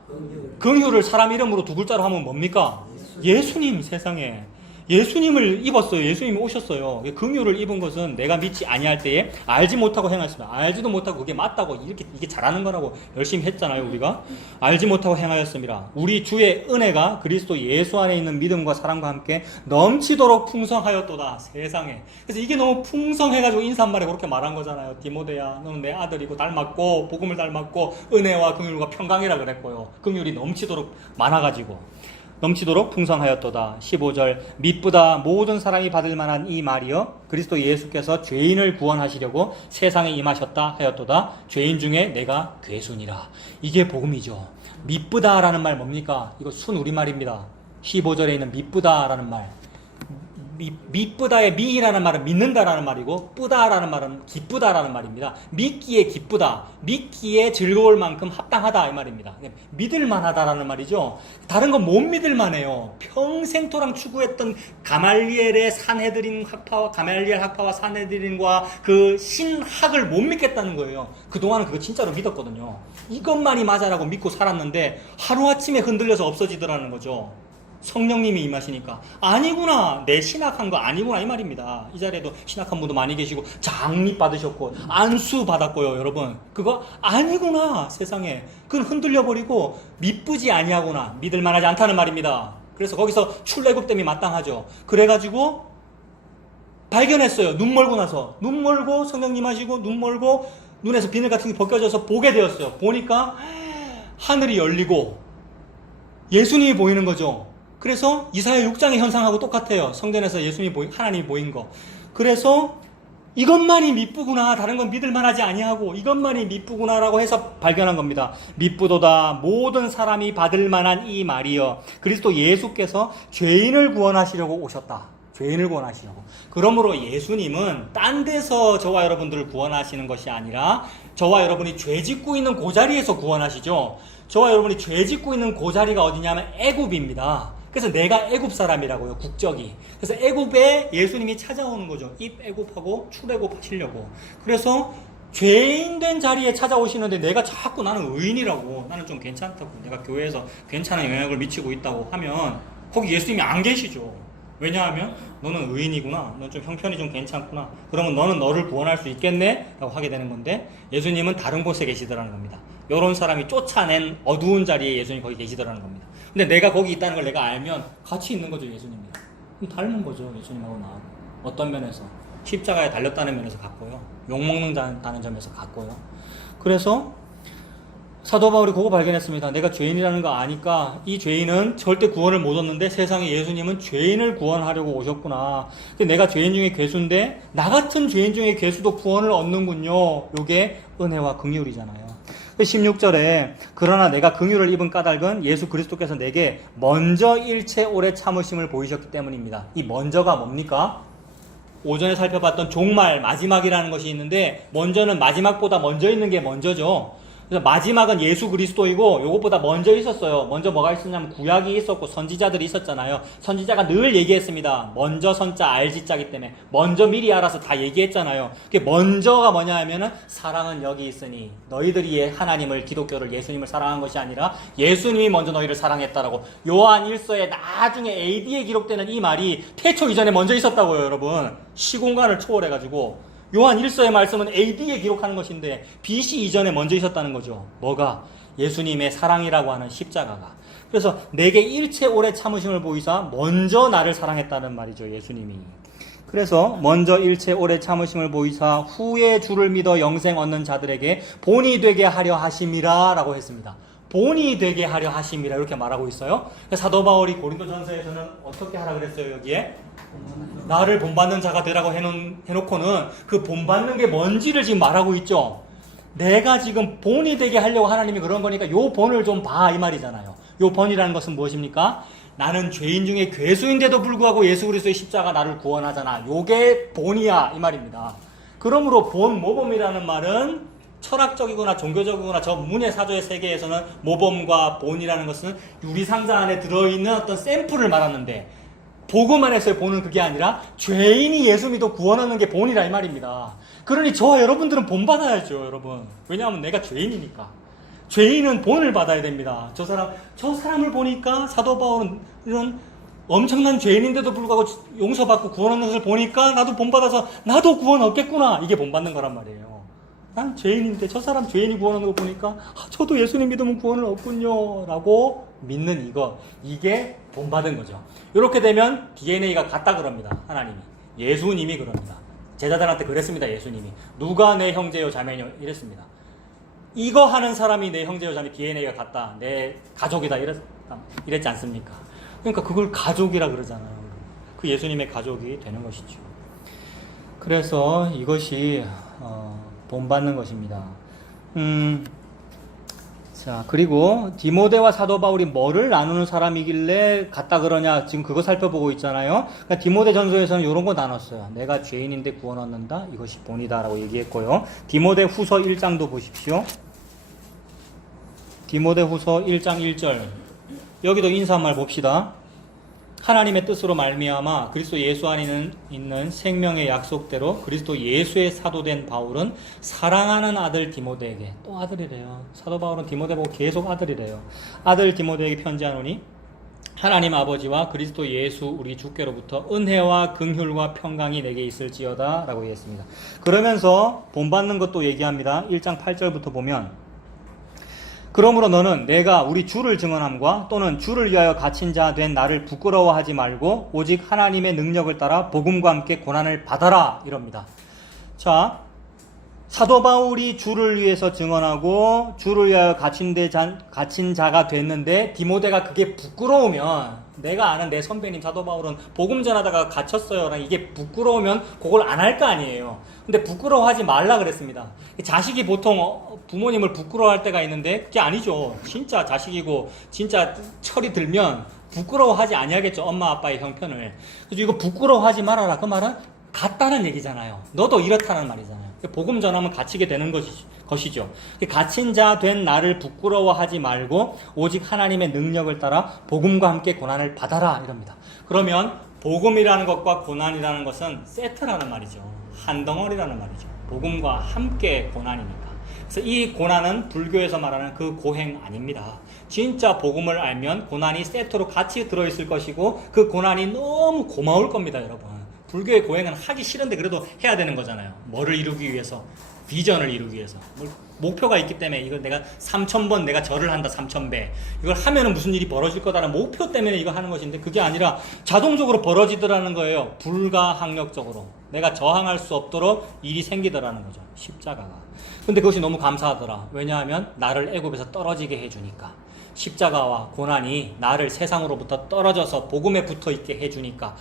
긍휼을 사람 이름으로 두 글자로 하면 뭡니까? 예수님. 세상에 예수님을 입었어요. 예수님이 오셨어요. 긍휼을 입은 것은 내가 믿지 아니할 때에 알지 못하고 행하였습니다. 알지도 못하고 그게 맞다고 이게 잘하는 거라고 열심히 했잖아요. 우리가 알지 못하고 행하였습니다. 우리 주의 은혜가 그리스도 예수 안에 있는 믿음과 사랑과 함께 넘치도록 풍성하였도다. 세상에. 그래서 이게 너무 풍성해가지고 인사말에 그렇게 말한 거잖아요. 디모데야, 너는 내 아들이고 닮았고 복음을 닮았고 은혜와 긍휼과 평강이라 그랬고요. 긍휼이 넘치도록 많아가지고 넘치도록 풍성하였도다. 15절 미쁘다 모든 사람이 받을 만한 이 말이여 그리스도 예수께서 죄인을 구원하시려고 세상에 임하셨다 하였도다. 죄인 중에 내가 괴순이라. 이게 복음이죠. 미쁘다라는 말 뭡니까? 이거 순 우리말입니다. 15절에 있는 미쁘다라는 말. 미쁘다의 미라는 말은 믿는다라는 말이고 뿌다라는 말은 기쁘다라는 말입니다. 믿기에 기쁘다, 믿기에 즐거울 만큼 합당하다 이 말입니다. 믿을 만하다라는 말이죠. 다른 건 못 믿을 만해요. 평생 토랑 추구했던 가말리엘의 산헤드린 학파와 가말리엘 학파와 산헤드린과 그 신학을 못 믿겠다는 거예요. 그동안은 그거 진짜로 믿었거든요. 이것만이 맞아라고 믿고 살았는데 하루아침에 흔들려서 없어지더라는 거죠. 성령님이 임하시니까 아니구나, 내 신학한 거 아니구나 이 말입니다. 이 자리에도 신학한 분도 많이 계시고 장립 받으셨고 안수 받았고요. 여러분 그거 아니구나. 세상에 그건 흔들려버리고 미쁘지 아니하구나, 믿을 만하지 않다는 말입니다. 그래서 거기서 출애굽됨이 마땅하죠. 그래가지고 발견했어요. 눈 멀고 나서 눈 멀고 성령님 하시고 눈 멀고 눈에서 비늘 같은 게 벗겨져서 보게 되었어요. 보니까 하늘이 열리고 예수님이 보이는 거죠. 그래서 이사야 6장의 현상하고 똑같아요. 성전에서 하나님이 보인 거. 그래서 이것만이 미쁘구나, 다른 건 믿을 만하지 아니하고 이것만이 미쁘구나라고 해서 발견한 겁니다. 미쁘도다 모든 사람이 받을 만한 이 말이여 그리스도 예수께서 죄인을 구원하시려고 오셨다. 죄인을 구원하시려고. 그러므로 예수님은 딴 데서 저와 여러분들을 구원하시는 것이 아니라 저와 여러분이 죄 짓고 있는 그 자리에서 구원하시죠. 저와 여러분이 죄 짓고 있는 그 자리가 어디냐면 애굽입니다. 그래서 내가 애굽 사람이라고요. 국적이. 그래서 애굽에 예수님이 찾아오는 거죠. 입애굽하고 출애굽 하시려고. 그래서 죄인 된 자리에 찾아오시는데 내가 자꾸 나는 의인이라고, 나는 좀 괜찮다고, 내가 교회에서 괜찮은 영향을 미치고 있다고 하면 거기 예수님이 안 계시죠. 왜냐하면 너는 의인이구나, 넌 좀 형편이 좀 괜찮구나, 그러면 너는 너를 구원할 수 있겠네? 라고 하게 되는 건데 예수님은 다른 곳에 계시더라는 겁니다. 이런 사람이 쫓아낸 어두운 자리에 예수님이 거기 계시더라는 겁니다. 근데 내가 거기 있다는 걸 내가 알면 같이 있는 거죠. 예수님이랑 닮은 거죠. 예수님하고 나하고 어떤 면에서 십자가에 달렸다는 면에서 같고요, 욕먹는다는 점에서 같고요. 그래서 사도 바울이 그거 발견했습니다. 내가 죄인이라는 거 아니까 이 죄인은 절대 구원을 못 얻는데 세상에 예수님은 죄인을 구원하려고 오셨구나. 근데 내가 죄인 중에 괴수인데 나 같은 죄인 중에 괴수도 구원을 얻는군요. 이게 은혜와 긍휼이잖아요. 16절에 그러나 내가 긍휼을 입은 까닭은 예수 그리스도께서 내게 먼저 일체 오래 참으심을 보이셨기 때문입니다. 이 먼저가 뭡니까? 오전에 살펴봤던 종말, 마지막이라는 것이 있는데 먼저는 마지막보다 먼저 있는 게 먼저죠. 그래서 마지막은 예수 그리스도이고 요것보다 먼저 있었어요. 먼저 뭐가 있었냐면 구약이 있었고 선지자들이 있었잖아요. 선지자가 늘 얘기했습니다. 먼저 선자 알지자기 때문에 먼저 미리 알아서 다 얘기했잖아요. 그게 먼저가 뭐냐 하면은 사랑은 여기 있으니 너희들이 하나님을, 기독교를, 예수님을 사랑한 것이 아니라 예수님이 먼저 너희를 사랑했다라고. 요한 1서에 나중에 AD에 기록되는 이 말이 태초 이전에 먼저 있었다고요. 여러분 시공간을 초월해가지고 요한 1서의 말씀은 AD에 기록하는 것인데 BC 이전에 먼저 있었다는 거죠. 뭐가? 예수님의 사랑이라고 하는 십자가가. 그래서 내게 일체 오래 참으심을 보이사 먼저 나를 사랑했다는 말이죠. 예수님이. 그래서 먼저 일체 오래 참으심을 보이사 후에 주를 믿어 영생 얻는 자들에게 본이 되게 하려 하심이라 라고 했습니다. 본이 되게 하려 하심이라 이렇게 말하고 있어요. 사도 바울이 고린도전서에서는 어떻게 하라 그랬어요? 여기에 나를 본받는 자가 되라고 해놓고는 그 본받는 게 뭔지를 지금 말하고 있죠. 내가 지금 본이 되게 하려고 하나님이 그런 거니까 요 본을 좀 봐 이 말이잖아요. 요 본이라는 것은 무엇입니까? 나는 죄인 중에 괴수인데도 불구하고 예수 그리스도의 십자가 나를 구원하잖아. 요게 본이야 이 말입니다. 그러므로 본, 모범이라는 말은 철학적이거나 종교적이거나 저 문예 사조의 세계에서는 모범과 본이라는 것은 유리상자 안에 들어있는 어떤 샘플을 말하는데 복음 안에서의 본은 그게 아니라 죄인이 예수 믿어 구원하는 게 본이라 이 말입니다. 그러니 저와 여러분들은 본받아야죠, 여러분. 왜냐하면 내가 죄인이니까. 죄인은 본을 받아야 됩니다. 저 사람을 보니까 사도 바울은 이런 엄청난 죄인인데도 불구하고 용서받고 구원하는 것을 보니까 나도 본받아서 나도 구원 얻겠구나. 이게 본받는 거란 말이에요. 난 죄인인데 저 사람 죄인이 구원하는 거 보니까 저도 예수님 믿으면 구원을 얻군요. 라고 믿는 이게 본받은 거죠. 이렇게 되면 DNA가 같다 그럽니다. 하나님이. 예수님이 그럽니다. 제자들한테 그랬습니다. 예수님이. 누가 내 형제요 자매요 이랬습니다. 이거 하는 사람이 내 형제요 자매 DNA가 같다. 내 가족이다 이랬지 않습니까? 그러니까 그걸 가족이라 그러잖아요. 그 예수님의 가족이 되는 것이죠. 그래서 이것이 본받는 것입니다. 자, 그리고 디모데와 사도 바울이 뭐를 나누는 사람이길래 같다 그러냐, 지금 그거 살펴보고 있잖아요. 그러니까 디모데 전서에서는 이런 거 나눴어요. 내가 죄인인데 구원 얻는다, 이것이 본이다라고 얘기했고요. 디모데 후서 1장도 보십시오. 디모데 후서 1장 1절. 여기도 인사한 말 봅시다. 하나님의 뜻으로 말미암아 그리스도 예수 안에 있는 생명의 약속대로 그리스도 예수의 사도된 바울은 사랑하는 아들 디모데에게, 또 아들이래요. 사도 바울은 디모데 보고 계속 아들이래요. 아들 디모데에게 편지하노니 하나님 아버지와 그리스도 예수 우리 주께로부터 은혜와 긍휼과 평강이 내게 있을지어다 라고 얘기했습니다. 그러면서 본받는 것도 얘기합니다. 1장 8절부터 보면, 그러므로 너는 내가 우리 주를 증언함과 또는 주를 위하여 갇힌 자 된 나를 부끄러워하지 말고 오직 하나님의 능력을 따라 복음과 함께 고난을 받아라 이럽니다. 자, 사도 바울이 주를 위해서 증언하고 주를 위하여 갇힌 자가 됐는데 디모데가 그게 부끄러우면, 내가 아는 내 선배님 사도 바울은 복음 전하다가 갇혔어요. 이게 부끄러우면 그걸 안 할 거 아니에요. 근데 부끄러워하지 말라 그랬습니다. 자식이 보통 부모님을 부끄러워할 때가 있는데 그게 아니죠. 진짜 자식이고 진짜 철이 들면 부끄러워하지 아니하겠죠. 엄마 아빠의 형편을. 그래서 이거 부끄러워하지 말아라. 그 말은 같다는 얘기잖아요. 너도 이렇다는 말이잖아요. 복음 전하면 갇히게 되는 것이죠. 갇힌 자 된 나를 부끄러워하지 말고 오직 하나님의 능력을 따라 복음과 함께 고난을 받아라 이럽니다. 그러면 복음이라는 것과 고난이라는 것은 세트라는 말이죠. 한 덩어리라는 말이죠. 복음과 함께 고난이니까. 그래서 이 고난은 불교에서 말하는 그 고행 아닙니다. 진짜 복음을 알면 고난이 세트로 같이 들어있을 것이고 그 고난이 너무 고마울 겁니다, 여러분. 불교의 고행은 하기 싫은데 그래도 해야 되는 거잖아요. 뭐를 이루기 위해서? 비전을 이루기 위해서. 목표가 있기 때문에 이거 내가 3,000번 내가 절을 한다, 3,000배. 이걸 하면은 무슨 일이 벌어질 거다라는 목표 때문에 이거 하는 것인데 그게 아니라 자동적으로 벌어지더라는 거예요. 불가항력적으로. 내가 저항할 수 없도록 일이 생기더라는 거죠. 십자가가. 근데 그것이 너무 감사하더라. 왜냐하면 나를 애굽에서 떨어지게 해주니까. 십자가와 고난이 나를 세상으로부터 떨어져서 복음에 붙어있게 해주니까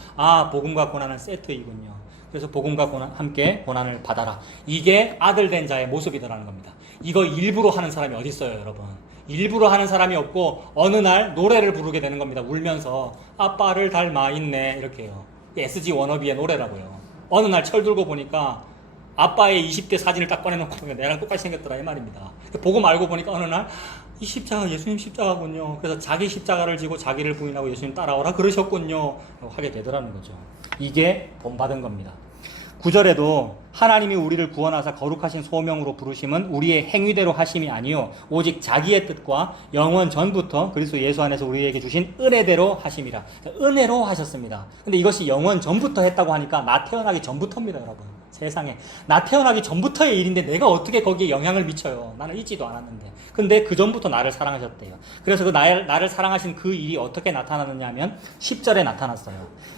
복음과 고난은 세트이군요. 그래서 복음과 함께 고난을 받아라. 이게 아들 된 자의 모습이더라는 겁니다. 이거 일부러 하는 사람이 어디 있어요, 여러분? 일부러 하는 사람이 없고 어느 날 노래를 부르게 되는 겁니다. 울면서 아빠를 닮아 있네 이렇게 해요. SG 워너비의 노래라고요. 어느 날 철들고 보니까 아빠의 20대 사진을 딱 꺼내놓고 내랑 똑같이 생겼더라 이 말입니다. 복음 알고 보니까 어느 날 이 십자가 예수님 십자가군요. 그래서 자기 십자가를 지고 자기를 부인하고 예수님 따라오라 그러셨군요 하게 되더라는 거죠. 이게 본받은 겁니다. 9절에도 하나님이 우리를 구원하사 거룩하신 소명으로 부르심은 우리의 행위대로 하심이 아니요 오직 자기의 뜻과 영원 전부터 그리스도 예수 안에서 우리에게 주신 은혜대로 하심이라. 은혜로 하셨습니다. 근데 이것이 영원 전부터 했다고 하니까 나 태어나기 전부터입니다, 여러분. 세상에 나 태어나기 전부터의 일인데 내가 어떻게 거기에 영향을 미쳐요? 나는 있지도 않았는데. 근데 그 전부터 나를 사랑하셨대요. 그래서 그 나를 사랑하신 그 일이 어떻게 나타나느냐 하면 10절에 나타났어요.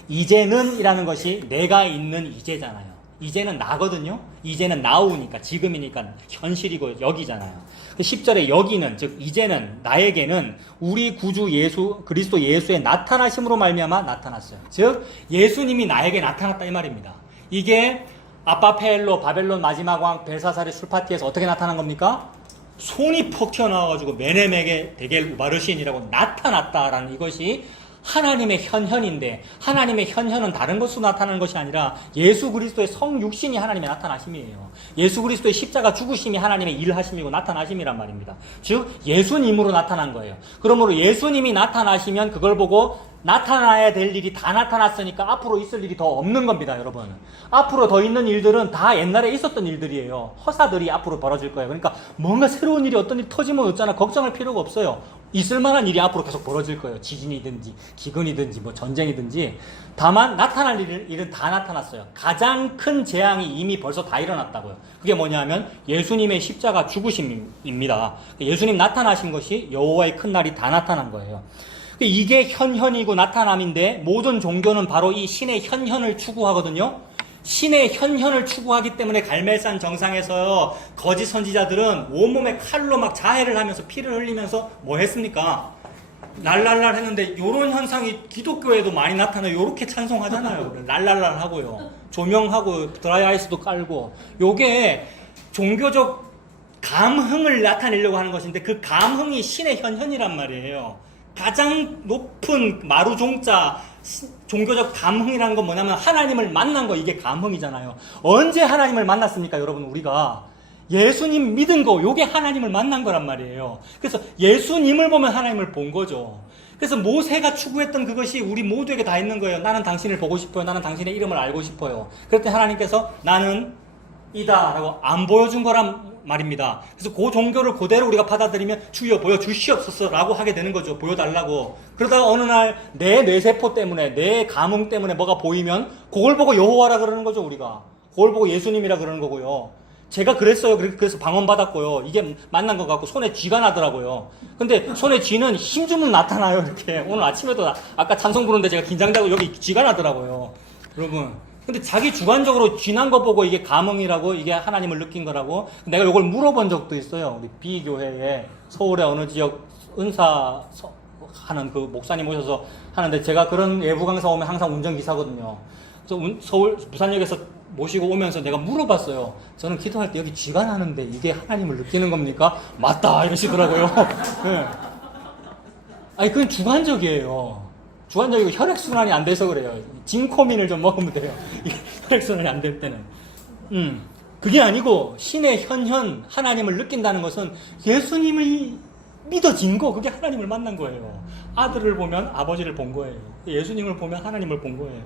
이제는 이라는 것이 내가 있는 이제잖아요. 이제는 나거든요. 이제는 나우니까 지금이니까 현실이고 여기잖아요. 10절에 여기는 즉 이제는 나에게는 우리 구주 예수 그리스도 예수의 나타나심으로 말미암아 나타났어요. 즉 예수님이 나에게 나타났다 이 말입니다. 이게 아빠페엘로 바벨론 마지막 왕 벨사살의 술파티에서 어떻게 나타난 겁니까? 손이 퍽 튀어나와가지고 메네메게 데겔 우바르신이라고 나타났다라는 이것이 하나님의 현현인데 하나님의 현현은 다른 것으로 나타나는 것이 아니라 예수 그리스도의 성육신이 하나님의 나타나심이에요. 예수 그리스도의 십자가 죽으심이 하나님의 일하심이고 나타나심이란 말입니다. 즉 예수님으로 나타난 거예요. 그러므로 예수님이 나타나시면 그걸 보고 나타나야 될 일이 다 나타났으니까 앞으로 있을 일이 더 없는 겁니다, 여러분. 앞으로 더 있는 일들은 다 옛날에 있었던 일들이에요. 허사들이 앞으로 벌어질 거예요. 그러니까 뭔가 새로운 일이 어떤 일이 터지면 어쩌나 걱정할 필요가 없어요. 있을 만한 일이 앞으로 계속 벌어질 거예요. 지진이든지 기근이든지 뭐 전쟁이든지. 다만 나타날 일은 다 나타났어요. 가장 큰 재앙이 이미 벌써 다 일어났다고요. 그게 뭐냐면 예수님의 십자가 죽으심입니다. 예수님 나타나신 것이 여호와의 큰 날이 다 나타난 거예요. 이게 현현이고 나타남인데 모든 종교는 바로 이 신의 현현을 추구하거든요. 신의 현현을 추구하기 때문에 갈멜산 정상에서 거짓 선지자들은 온몸에 칼로 막 자해를 하면서 피를 흘리면서 뭐 했습니까? 랄랄랄 했는데 이런 현상이 기독교에도 많이 나타나요. 요렇게 찬송하잖아요. 랄랄랄 하고요. 조명하고 드라이아이스도 깔고. 요게 종교적 감흥을 나타내려고 하는 것인데 그 감흥이 신의 현현이란 말이에요. 가장 높은 마루종자 종교적 감흥이라는 건 뭐냐면 하나님을 만난 거, 이게 감흥이잖아요. 언제 하나님을 만났습니까, 여러분? 우리가 예수님 믿은 거, 요게 하나님을 만난 거란 말이에요. 그래서 예수님을 보면 하나님을 본 거죠. 그래서 모세가 추구했던 그것이 우리 모두에게 다 있는 거예요. 나는 당신을 보고 싶어요. 나는 당신의 이름을 알고 싶어요. 그럴 때 하나님께서 나는 이다 라고 안 보여준 거란 말입니다. 그래서 그 종교를 그대로 우리가 받아들이면 주여 보여주시옵소서 라고 하게 되는 거죠. 보여달라고. 그러다가 어느 날 내 뇌세포 때문에, 내 감흥 때문에 뭐가 보이면 그걸 보고 여호와라 그러는 거죠, 우리가. 그걸 보고 예수님이라 그러는 거고요. 제가 그랬어요. 그래서 방언받았고요. 이게 만난 것 같고 손에 쥐가 나더라고요. 근데 손에 쥐는 힘주면 나타나요, 이렇게. 오늘 아침에도 아까 찬송 부르는데 제가 긴장되고 여기 쥐가 나더라고요. 여러분. 근데 자기 주관적으로 쥐난 거 보고 이게 감흥이라고, 이게 하나님을 느낀 거라고 내가 이걸 물어본 적도 있어요. 우리 B교회에 서울의 어느 지역 은사 하는 그 목사님 오셔서 하는데 제가 그런 외부 강사 오면 항상 운전기사거든요. 그래서 서울 부산역에서 모시고 오면서 내가 물어봤어요. 저는 기도할 때 여기 쥐가 나는데 이게 하나님을 느끼는 겁니까? 맞다 이러시더라고요. 네. 아니 그건 주관적이에요. 주관적이고 혈액순환이 안 돼서 그래요. 진코민을 좀 먹으면 돼요. 혈액순환이 안 될 때는. 그게 아니고 신의 현현 하나님을 느낀다는 것은 예수님이 믿어진 거, 그게 하나님을 만난 거예요. 아들을 보면 아버지를 본 거예요. 예수님을 보면 하나님을 본 거예요.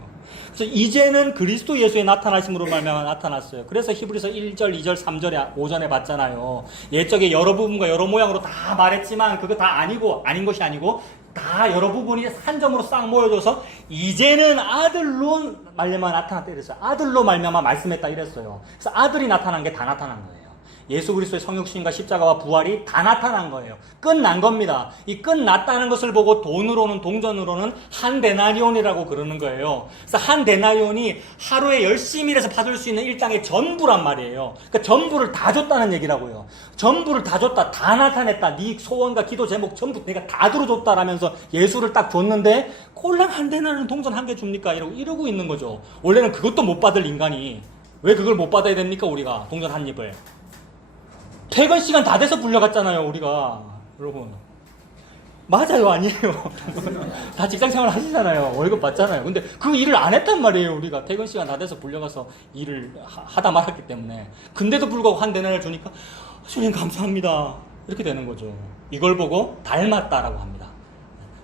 그래서 이제는 그리스도 예수의 나타나심으로 말미암아 나타났어요. 그래서 히브리서 1절, 2절, 3절에 오전에 봤잖아요. 옛적에 여러 부분과 여러 모양으로 다 말했지만 그거 다 아니고, 아닌 것이 아니고 다 여러 부분이 한 점으로 싹 모여져서 이제는 아들로 말미암아 나타났다 이랬어요. 아들로 말미암아 말씀했다 이랬어요. 그래서 아들이 나타난 게 다 나타난 거예요. 예수 그리스도의 성육신과 십자가와 부활이 다 나타난 거예요. 끝난 겁니다. 이 끝났다는 것을 보고 돈으로는, 동전으로는 한 데나리온이라고 그러는 거예요. 그래서 한 데나리온이 하루에 열심히 일해서 받을 수 있는 일당의 전부란 말이에요. 그러니까 전부를 다 줬다는 얘기라고요. 전부를 다 줬다, 다 나타냈다. 네 소원과 기도 제목 전부 내가 다 들어줬다라면서 예수를 딱 줬는데 꼴랑 한 데나리온 동전 한 개 줍니까? 이러고 있는 거죠. 원래는 그것도 못 받을 인간이 왜 그걸 못 받아야 됩니까? 우리가 동전 한 입을. 퇴근 시간 다 돼서 불려갔잖아요, 우리가. 여러분. 맞아요, 아니에요? 다 직장생활 하시잖아요. 월급 받잖아요. 근데 그 일을 안 했단 말이에요, 우리가. 퇴근 시간 다 돼서 불려가서 일을 하다 말았기 때문에. 근데도 불구하고 한 대나를 주니까, 주님 감사합니다. 이렇게 되는 거죠. 이걸 보고 닮았다라고 합니다.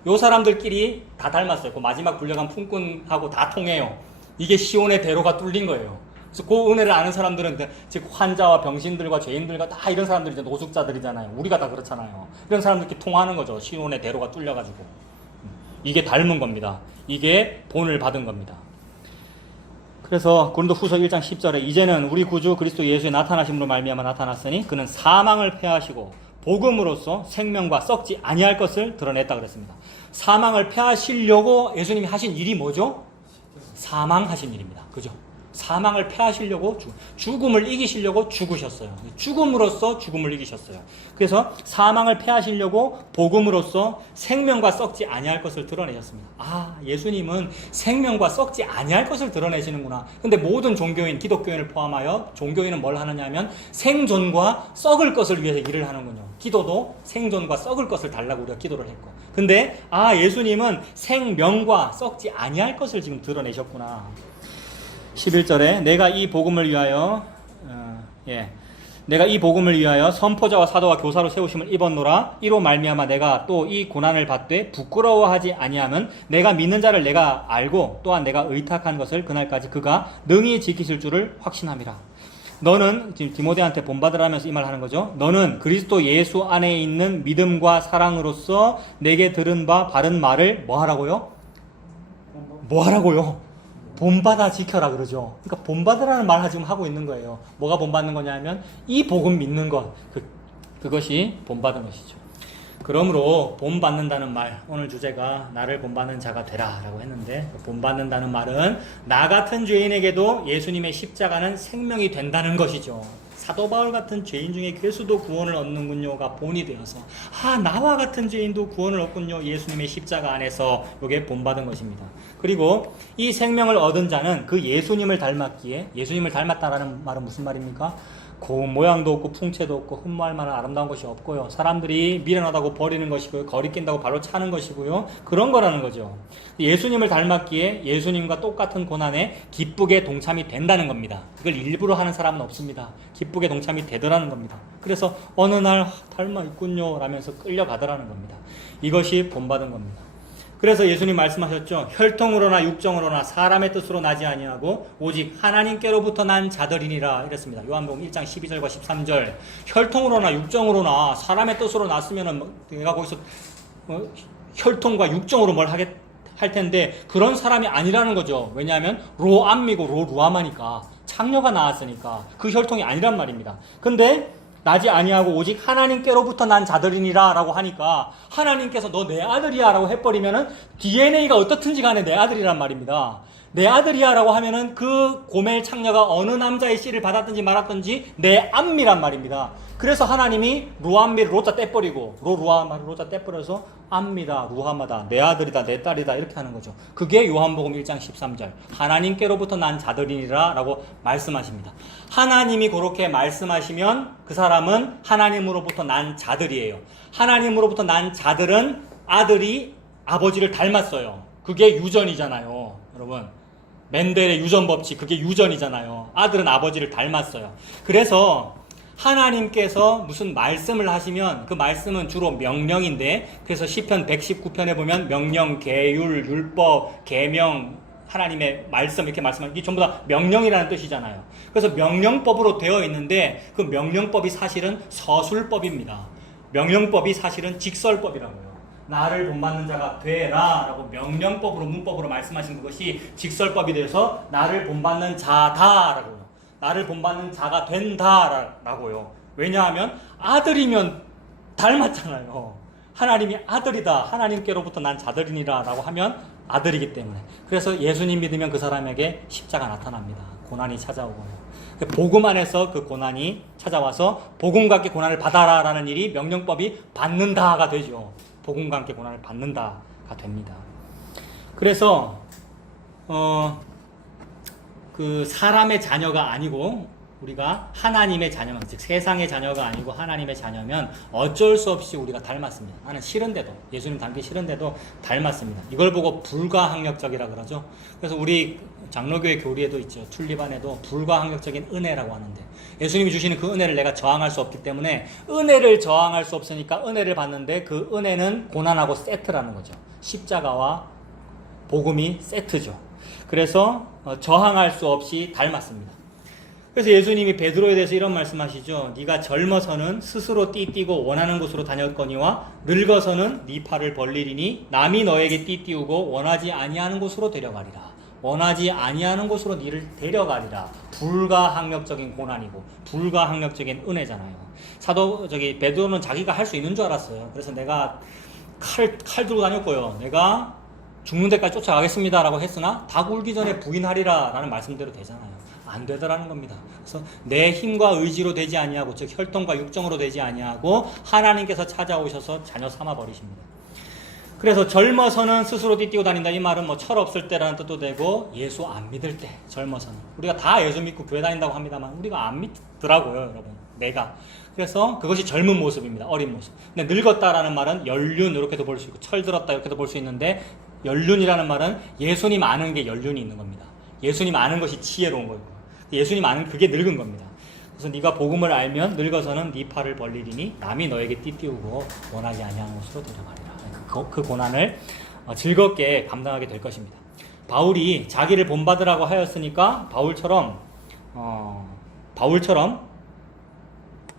요 사람들끼리 다 닮았어요. 그 마지막 불려간 품꾼하고 다 통해요. 이게 시온의 대로가 뚫린 거예요. 그래서 그 은혜를 아는 사람들은 즉 환자와 병신들과 죄인들과 다 이런 사람들이 이제 노숙자들이잖아요. 우리가 다 그렇잖아요. 이런 사람들끼리 통하는 거죠. 시온의 대로가 뚫려가지고. 이게 닮은 겁니다. 이게 본을 받은 겁니다. 그래서 고린도후서 1장 10절에 이제는 우리 구주 그리스도 예수의 나타나심으로 말미암아 나타났으니 그는 사망을 패하시고 복음으로써 생명과 썩지 아니할 것을 드러냈다 그랬습니다. 사망을 패하시려고 예수님이 하신 일이 뭐죠? 사망하신 일입니다. 그죠? 사망을 패하시려고 죽음을 이기시려고 죽으셨어요. 죽음으로써 죽음을 이기셨어요. 그래서 사망을 패하시려고 복음으로써 생명과 썩지 아니할 것을 드러내셨습니다. 아, 예수님은 생명과 썩지 아니할 것을 드러내시는구나. 근데 모든 종교인, 기독교인을 포함하여 종교인은 뭘 하느냐면 생존과 썩을 것을 위해서 일을 하는군요. 기도도 생존과 썩을 것을 달라고 우리가 기도를 했고. 근데 예수님은 생명과 썩지 아니할 것을 지금 드러내셨구나. 11절에 내가 이 복음을 위하여 내가 이 복음을 위하여 선포자와 사도와 교사로 세우심을 입었노라. 이로 말미암아 내가 또 이 고난을 받되 부끄러워하지 아니하면 내가 믿는 자를 내가 알고 또한 내가 의탁한 것을 그날까지 그가 능히 지키실 줄을 확신함이라. 너는 지금 디모데한테 본받으라면서 이 말 하는 거죠. 너는 그리스도 예수 안에 있는 믿음과 사랑으로서 내게 들은 바 바른 말을 뭐 하라고요? 뭐 하라고요? 본받아 지켜라 그러죠. 그러니까 본받으라는 말을 지금 하고 있는 거예요. 뭐가 본받는 거냐면 이 복음 믿는 것, 그것이 본받은 것이죠. 그러므로 본받는다는 말, 오늘 주제가 나를 본받는 자가 되라 라고 했는데, 본받는다는 말은 나 같은 죄인에게도 예수님의 십자가는 생명이 된다는 것이죠. 사도 바울 같은 죄인 중에 괴수도 구원을 얻는군요가 본이 되어서, 나와 같은 죄인도 구원을 얻군요, 예수님의 십자가 안에서. 이게 본받은 것입니다. 그리고 이 생명을 얻은 자는 그 예수님을 닮았기에, 예수님을 닮았다라는 말은 무슨 말입니까? 고운 모양도 없고 풍채도 없고 흠모할 만한 아름다운 것이 없고요, 사람들이 미련하다고 버리는 것이고요, 거리낀다고 발로 차는 것이고요, 그런 거라는 거죠. 예수님을 닮았기에 예수님과 똑같은 고난에 기쁘게 동참이 된다는 겁니다. 이걸 일부러 하는 사람은 없습니다. 기쁘게 동참이 되더라는 겁니다. 그래서 어느 날 닮아 있군요 라면서 끌려가더라는 겁니다. 이것이 본받은 겁니다. 그래서 예수님 말씀하셨죠. 혈통으로나 육정으로나 사람의 뜻으로 나지 아니하고 오직 하나님께로부터 난 자들이니라 이랬습니다. 요한복음 1장 12절과 13절. 혈통으로나 육정으로나 사람의 뜻으로 났으면은 내가 거기서 혈통과 육정으로 뭘 할 텐데 그런 사람이 아니라는 거죠. 왜냐하면 로암미고 로루아마니까, 창녀가 나왔으니까 그 혈통이 아니란 말입니다. 근데 나지 아니하고 오직 하나님께로부터 난 자들이니라 라고 하니까, 하나님께서 너 내 아들이야 라고 해버리면은 DNA가 어떻든지 간에 내 아들이란 말입니다. 내 아들이야 라고 하면은 그 고멜 창녀가 어느 남자의 씨를 받았든지 말았든지 내 암미란 말입니다. 그래서 하나님이 루암미를 로자 떼버리고 로루아마를 로자 떼버려서 암미다, 루하마다, 내 아들이다, 내 딸이다 이렇게 하는 거죠. 그게 요한복음 1장 13절 하나님께로부터 난 자들이니라 라고 말씀하십니다. 하나님이 그렇게 말씀하시면 그 사람은 하나님으로부터 난 자들이에요. 하나님으로부터 난 자들은 아들이 아버지를 닮았어요. 그게 유전이잖아요. 여러분, 멘델의 유전 법칙, 그게 유전이잖아요. 아들은 아버지를 닮았어요. 그래서 하나님께서 무슨 말씀을 하시면 그 말씀은 주로 명령인데, 그래서 시편 119편에 보면 명령, 계율, 율법, 계명, 하나님의 말씀 이렇게 말씀하는 게 전부 다 명령이라는 뜻이잖아요. 그래서 명령법으로 되어 있는데 그 명령법이 사실은 서술법입니다. 명령법이 사실은 직설법이라고요. 나를 본받는 자가 되라 라고 명령법으로, 문법으로 말씀하신 그것이 직설법이 돼서 나를 본받는 자다 라고요. 나를 본받는 자가 된다 라고요. 왜냐하면 아들이면 닮았잖아요. 하나님이 아들이다, 하나님께로부터 난 자들이니라 라고 하면 아들이기 때문에. 그래서 예수님 믿으면 그 사람에게 십자가 나타납니다. 고난이 찾아오고요. 복음 안에서 그 고난이 찾아와서 복음과 함께 고난을 받아라 라는 일이 명령법이 받는다가 되죠. 복음과 함께 고난을 받는다가 됩니다. 그래서 그 사람의 자녀가 아니고 우리가 하나님의 자녀면, 즉 세상의 자녀가 아니고 하나님의 자녀면 어쩔 수 없이 우리가 닮았습니다. 나는 싫은데도, 예수님 닮기 싫은데도 닮았습니다. 이걸 보고 불가항력적이라 그러죠. 그래서 우리 장로교회 교리에도 있죠. 툴리반에도 불가항력적인 은혜라고 하는데, 예수님이 주시는 그 은혜를 내가 저항할 수 없기 때문에, 은혜를 저항할 수 없으니까 은혜를 받는데 그 은혜는 고난하고 세트라는 거죠. 십자가와 복음이 세트죠. 그래서 저항할 수 없이 닮았습니다. 그래서 예수님이 베드로에 대해서 이런 말씀하시죠. 네가 젊어서는 스스로 띠띠고 원하는 곳으로 다녔거니와 늙어서는 네 팔을 벌리리니 남이 너에게 띠띠우고 원하지 아니하는 곳으로 데려가리라. 원하지 아니하는 곳으로 네를 데려가리라. 불가항력적인 고난이고 불가항력적인 은혜잖아요. 베드로는 자기가 할 수 있는 줄 알았어요. 그래서 내가 칼 들고 다녔고요. 내가 죽는 데까지 쫓아가겠습니다 라고 했으나 닭 울기 전에 부인하리라 라는 말씀대로 되잖아요. 안 되더라는 겁니다. 그래서 내 힘과 의지로 되지 아니하고, 즉 혈통과 육정으로 되지 아니하고 하나님께서 찾아오셔서 자녀 삼아 버리십니다. 그래서 젊어서는 스스로 띠띠고 다닌다, 이 말은 뭐 철없을 때라는 뜻도 되고 예수 안 믿을 때, 젊어서는 우리가 다 예수 믿고 교회 다닌다고 합니다만 우리가 안 믿더라고요, 여러분. 내가. 그래서 그것이 젊은 모습입니다. 어린 모습. 근데 늙었다라는 말은 연륜 이렇게도 볼 수 있고 철들었다 이렇게도 볼 수 있는데, 연륜이라는 말은 예수님 아는 게 연륜이 있는 겁니다. 예수님 아는 것이 지혜로운 거예요. 예수님 아는 그게 늙은 겁니다. 그래서 네가 복음을 알면 늙어서는 네 팔을 벌리리니 남이 너에게 띠띠우고 원하지 아니하는 곳으로 데려가리라. 그 고난을 즐겁게 감당하게 될 것입니다. 바울이 자기를 본받으라고 하였으니까 바울처럼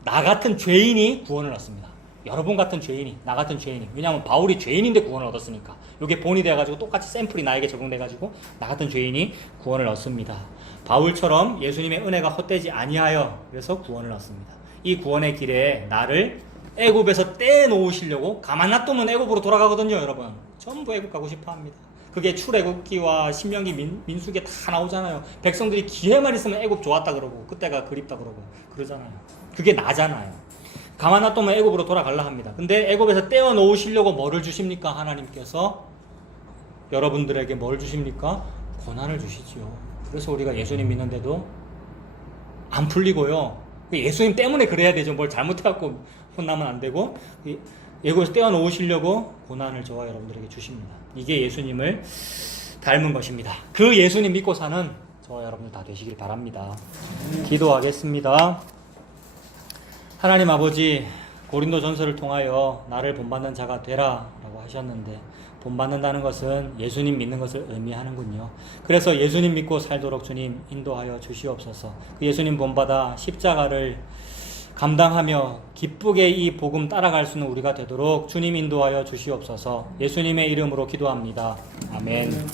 나 같은 죄인이 구원을 얻습니다. 여러분 같은 죄인이, 나 같은 죄인이. 왜냐하면 바울이 죄인인데 구원을 얻었으니까. 이게 본이 돼가지고 똑같이 샘플이 나에게 적용돼가지고 나 같은 죄인이 구원을 얻습니다. 바울처럼 예수님의 은혜가 헛되지 아니하여 그래서 구원을 얻습니다. 이 구원의 길에 나를 애굽에서 떼놓으시려고 가만 놔두면 애굽으로 돌아가거든요, 여러분. 전부 애굽 가고 싶어합니다. 그게 출애굽기와 신명기 민수기에 다 나오잖아요. 백성들이 기회만 있으면 애굽 좋았다 그러고 그때가 그립다 그러고 그러잖아요. 그게 나잖아요. 가만 놔두면 애굽으로 돌아가려 합니다. 근데 애굽에서 떼어 놓으시려고 뭐를 주십니까? 하나님께서 여러분들에게 뭘 주십니까? 고난을 주시지요. 그래서 우리가 예수님 믿는데도 안 풀리고요. 예수님 때문에 그래야 되죠. 뭘 잘못해갖고 혼나면 안 되고 애굽에서 떼어 놓으시려고 고난을 저와 여러분들에게 주십니다. 이게 예수님을 닮은 것입니다. 그 예수님 믿고 사는 저와 여러분들 다 되시길 바랍니다. 기도하겠습니다. 하나님 아버지, 고린도 전서를 통하여 나를 본받는 자가 되라 라고 하셨는데 본받는다는 것은 예수님 믿는 것을 의미하는군요. 그래서 예수님 믿고 살도록 주님 인도하여 주시옵소서. 그 예수님 본받아 십자가를 감당하며 기쁘게 이 복음 따라갈 수 있는 우리가 되도록 주님 인도하여 주시옵소서. 예수님의 이름으로 기도합니다. 아멘.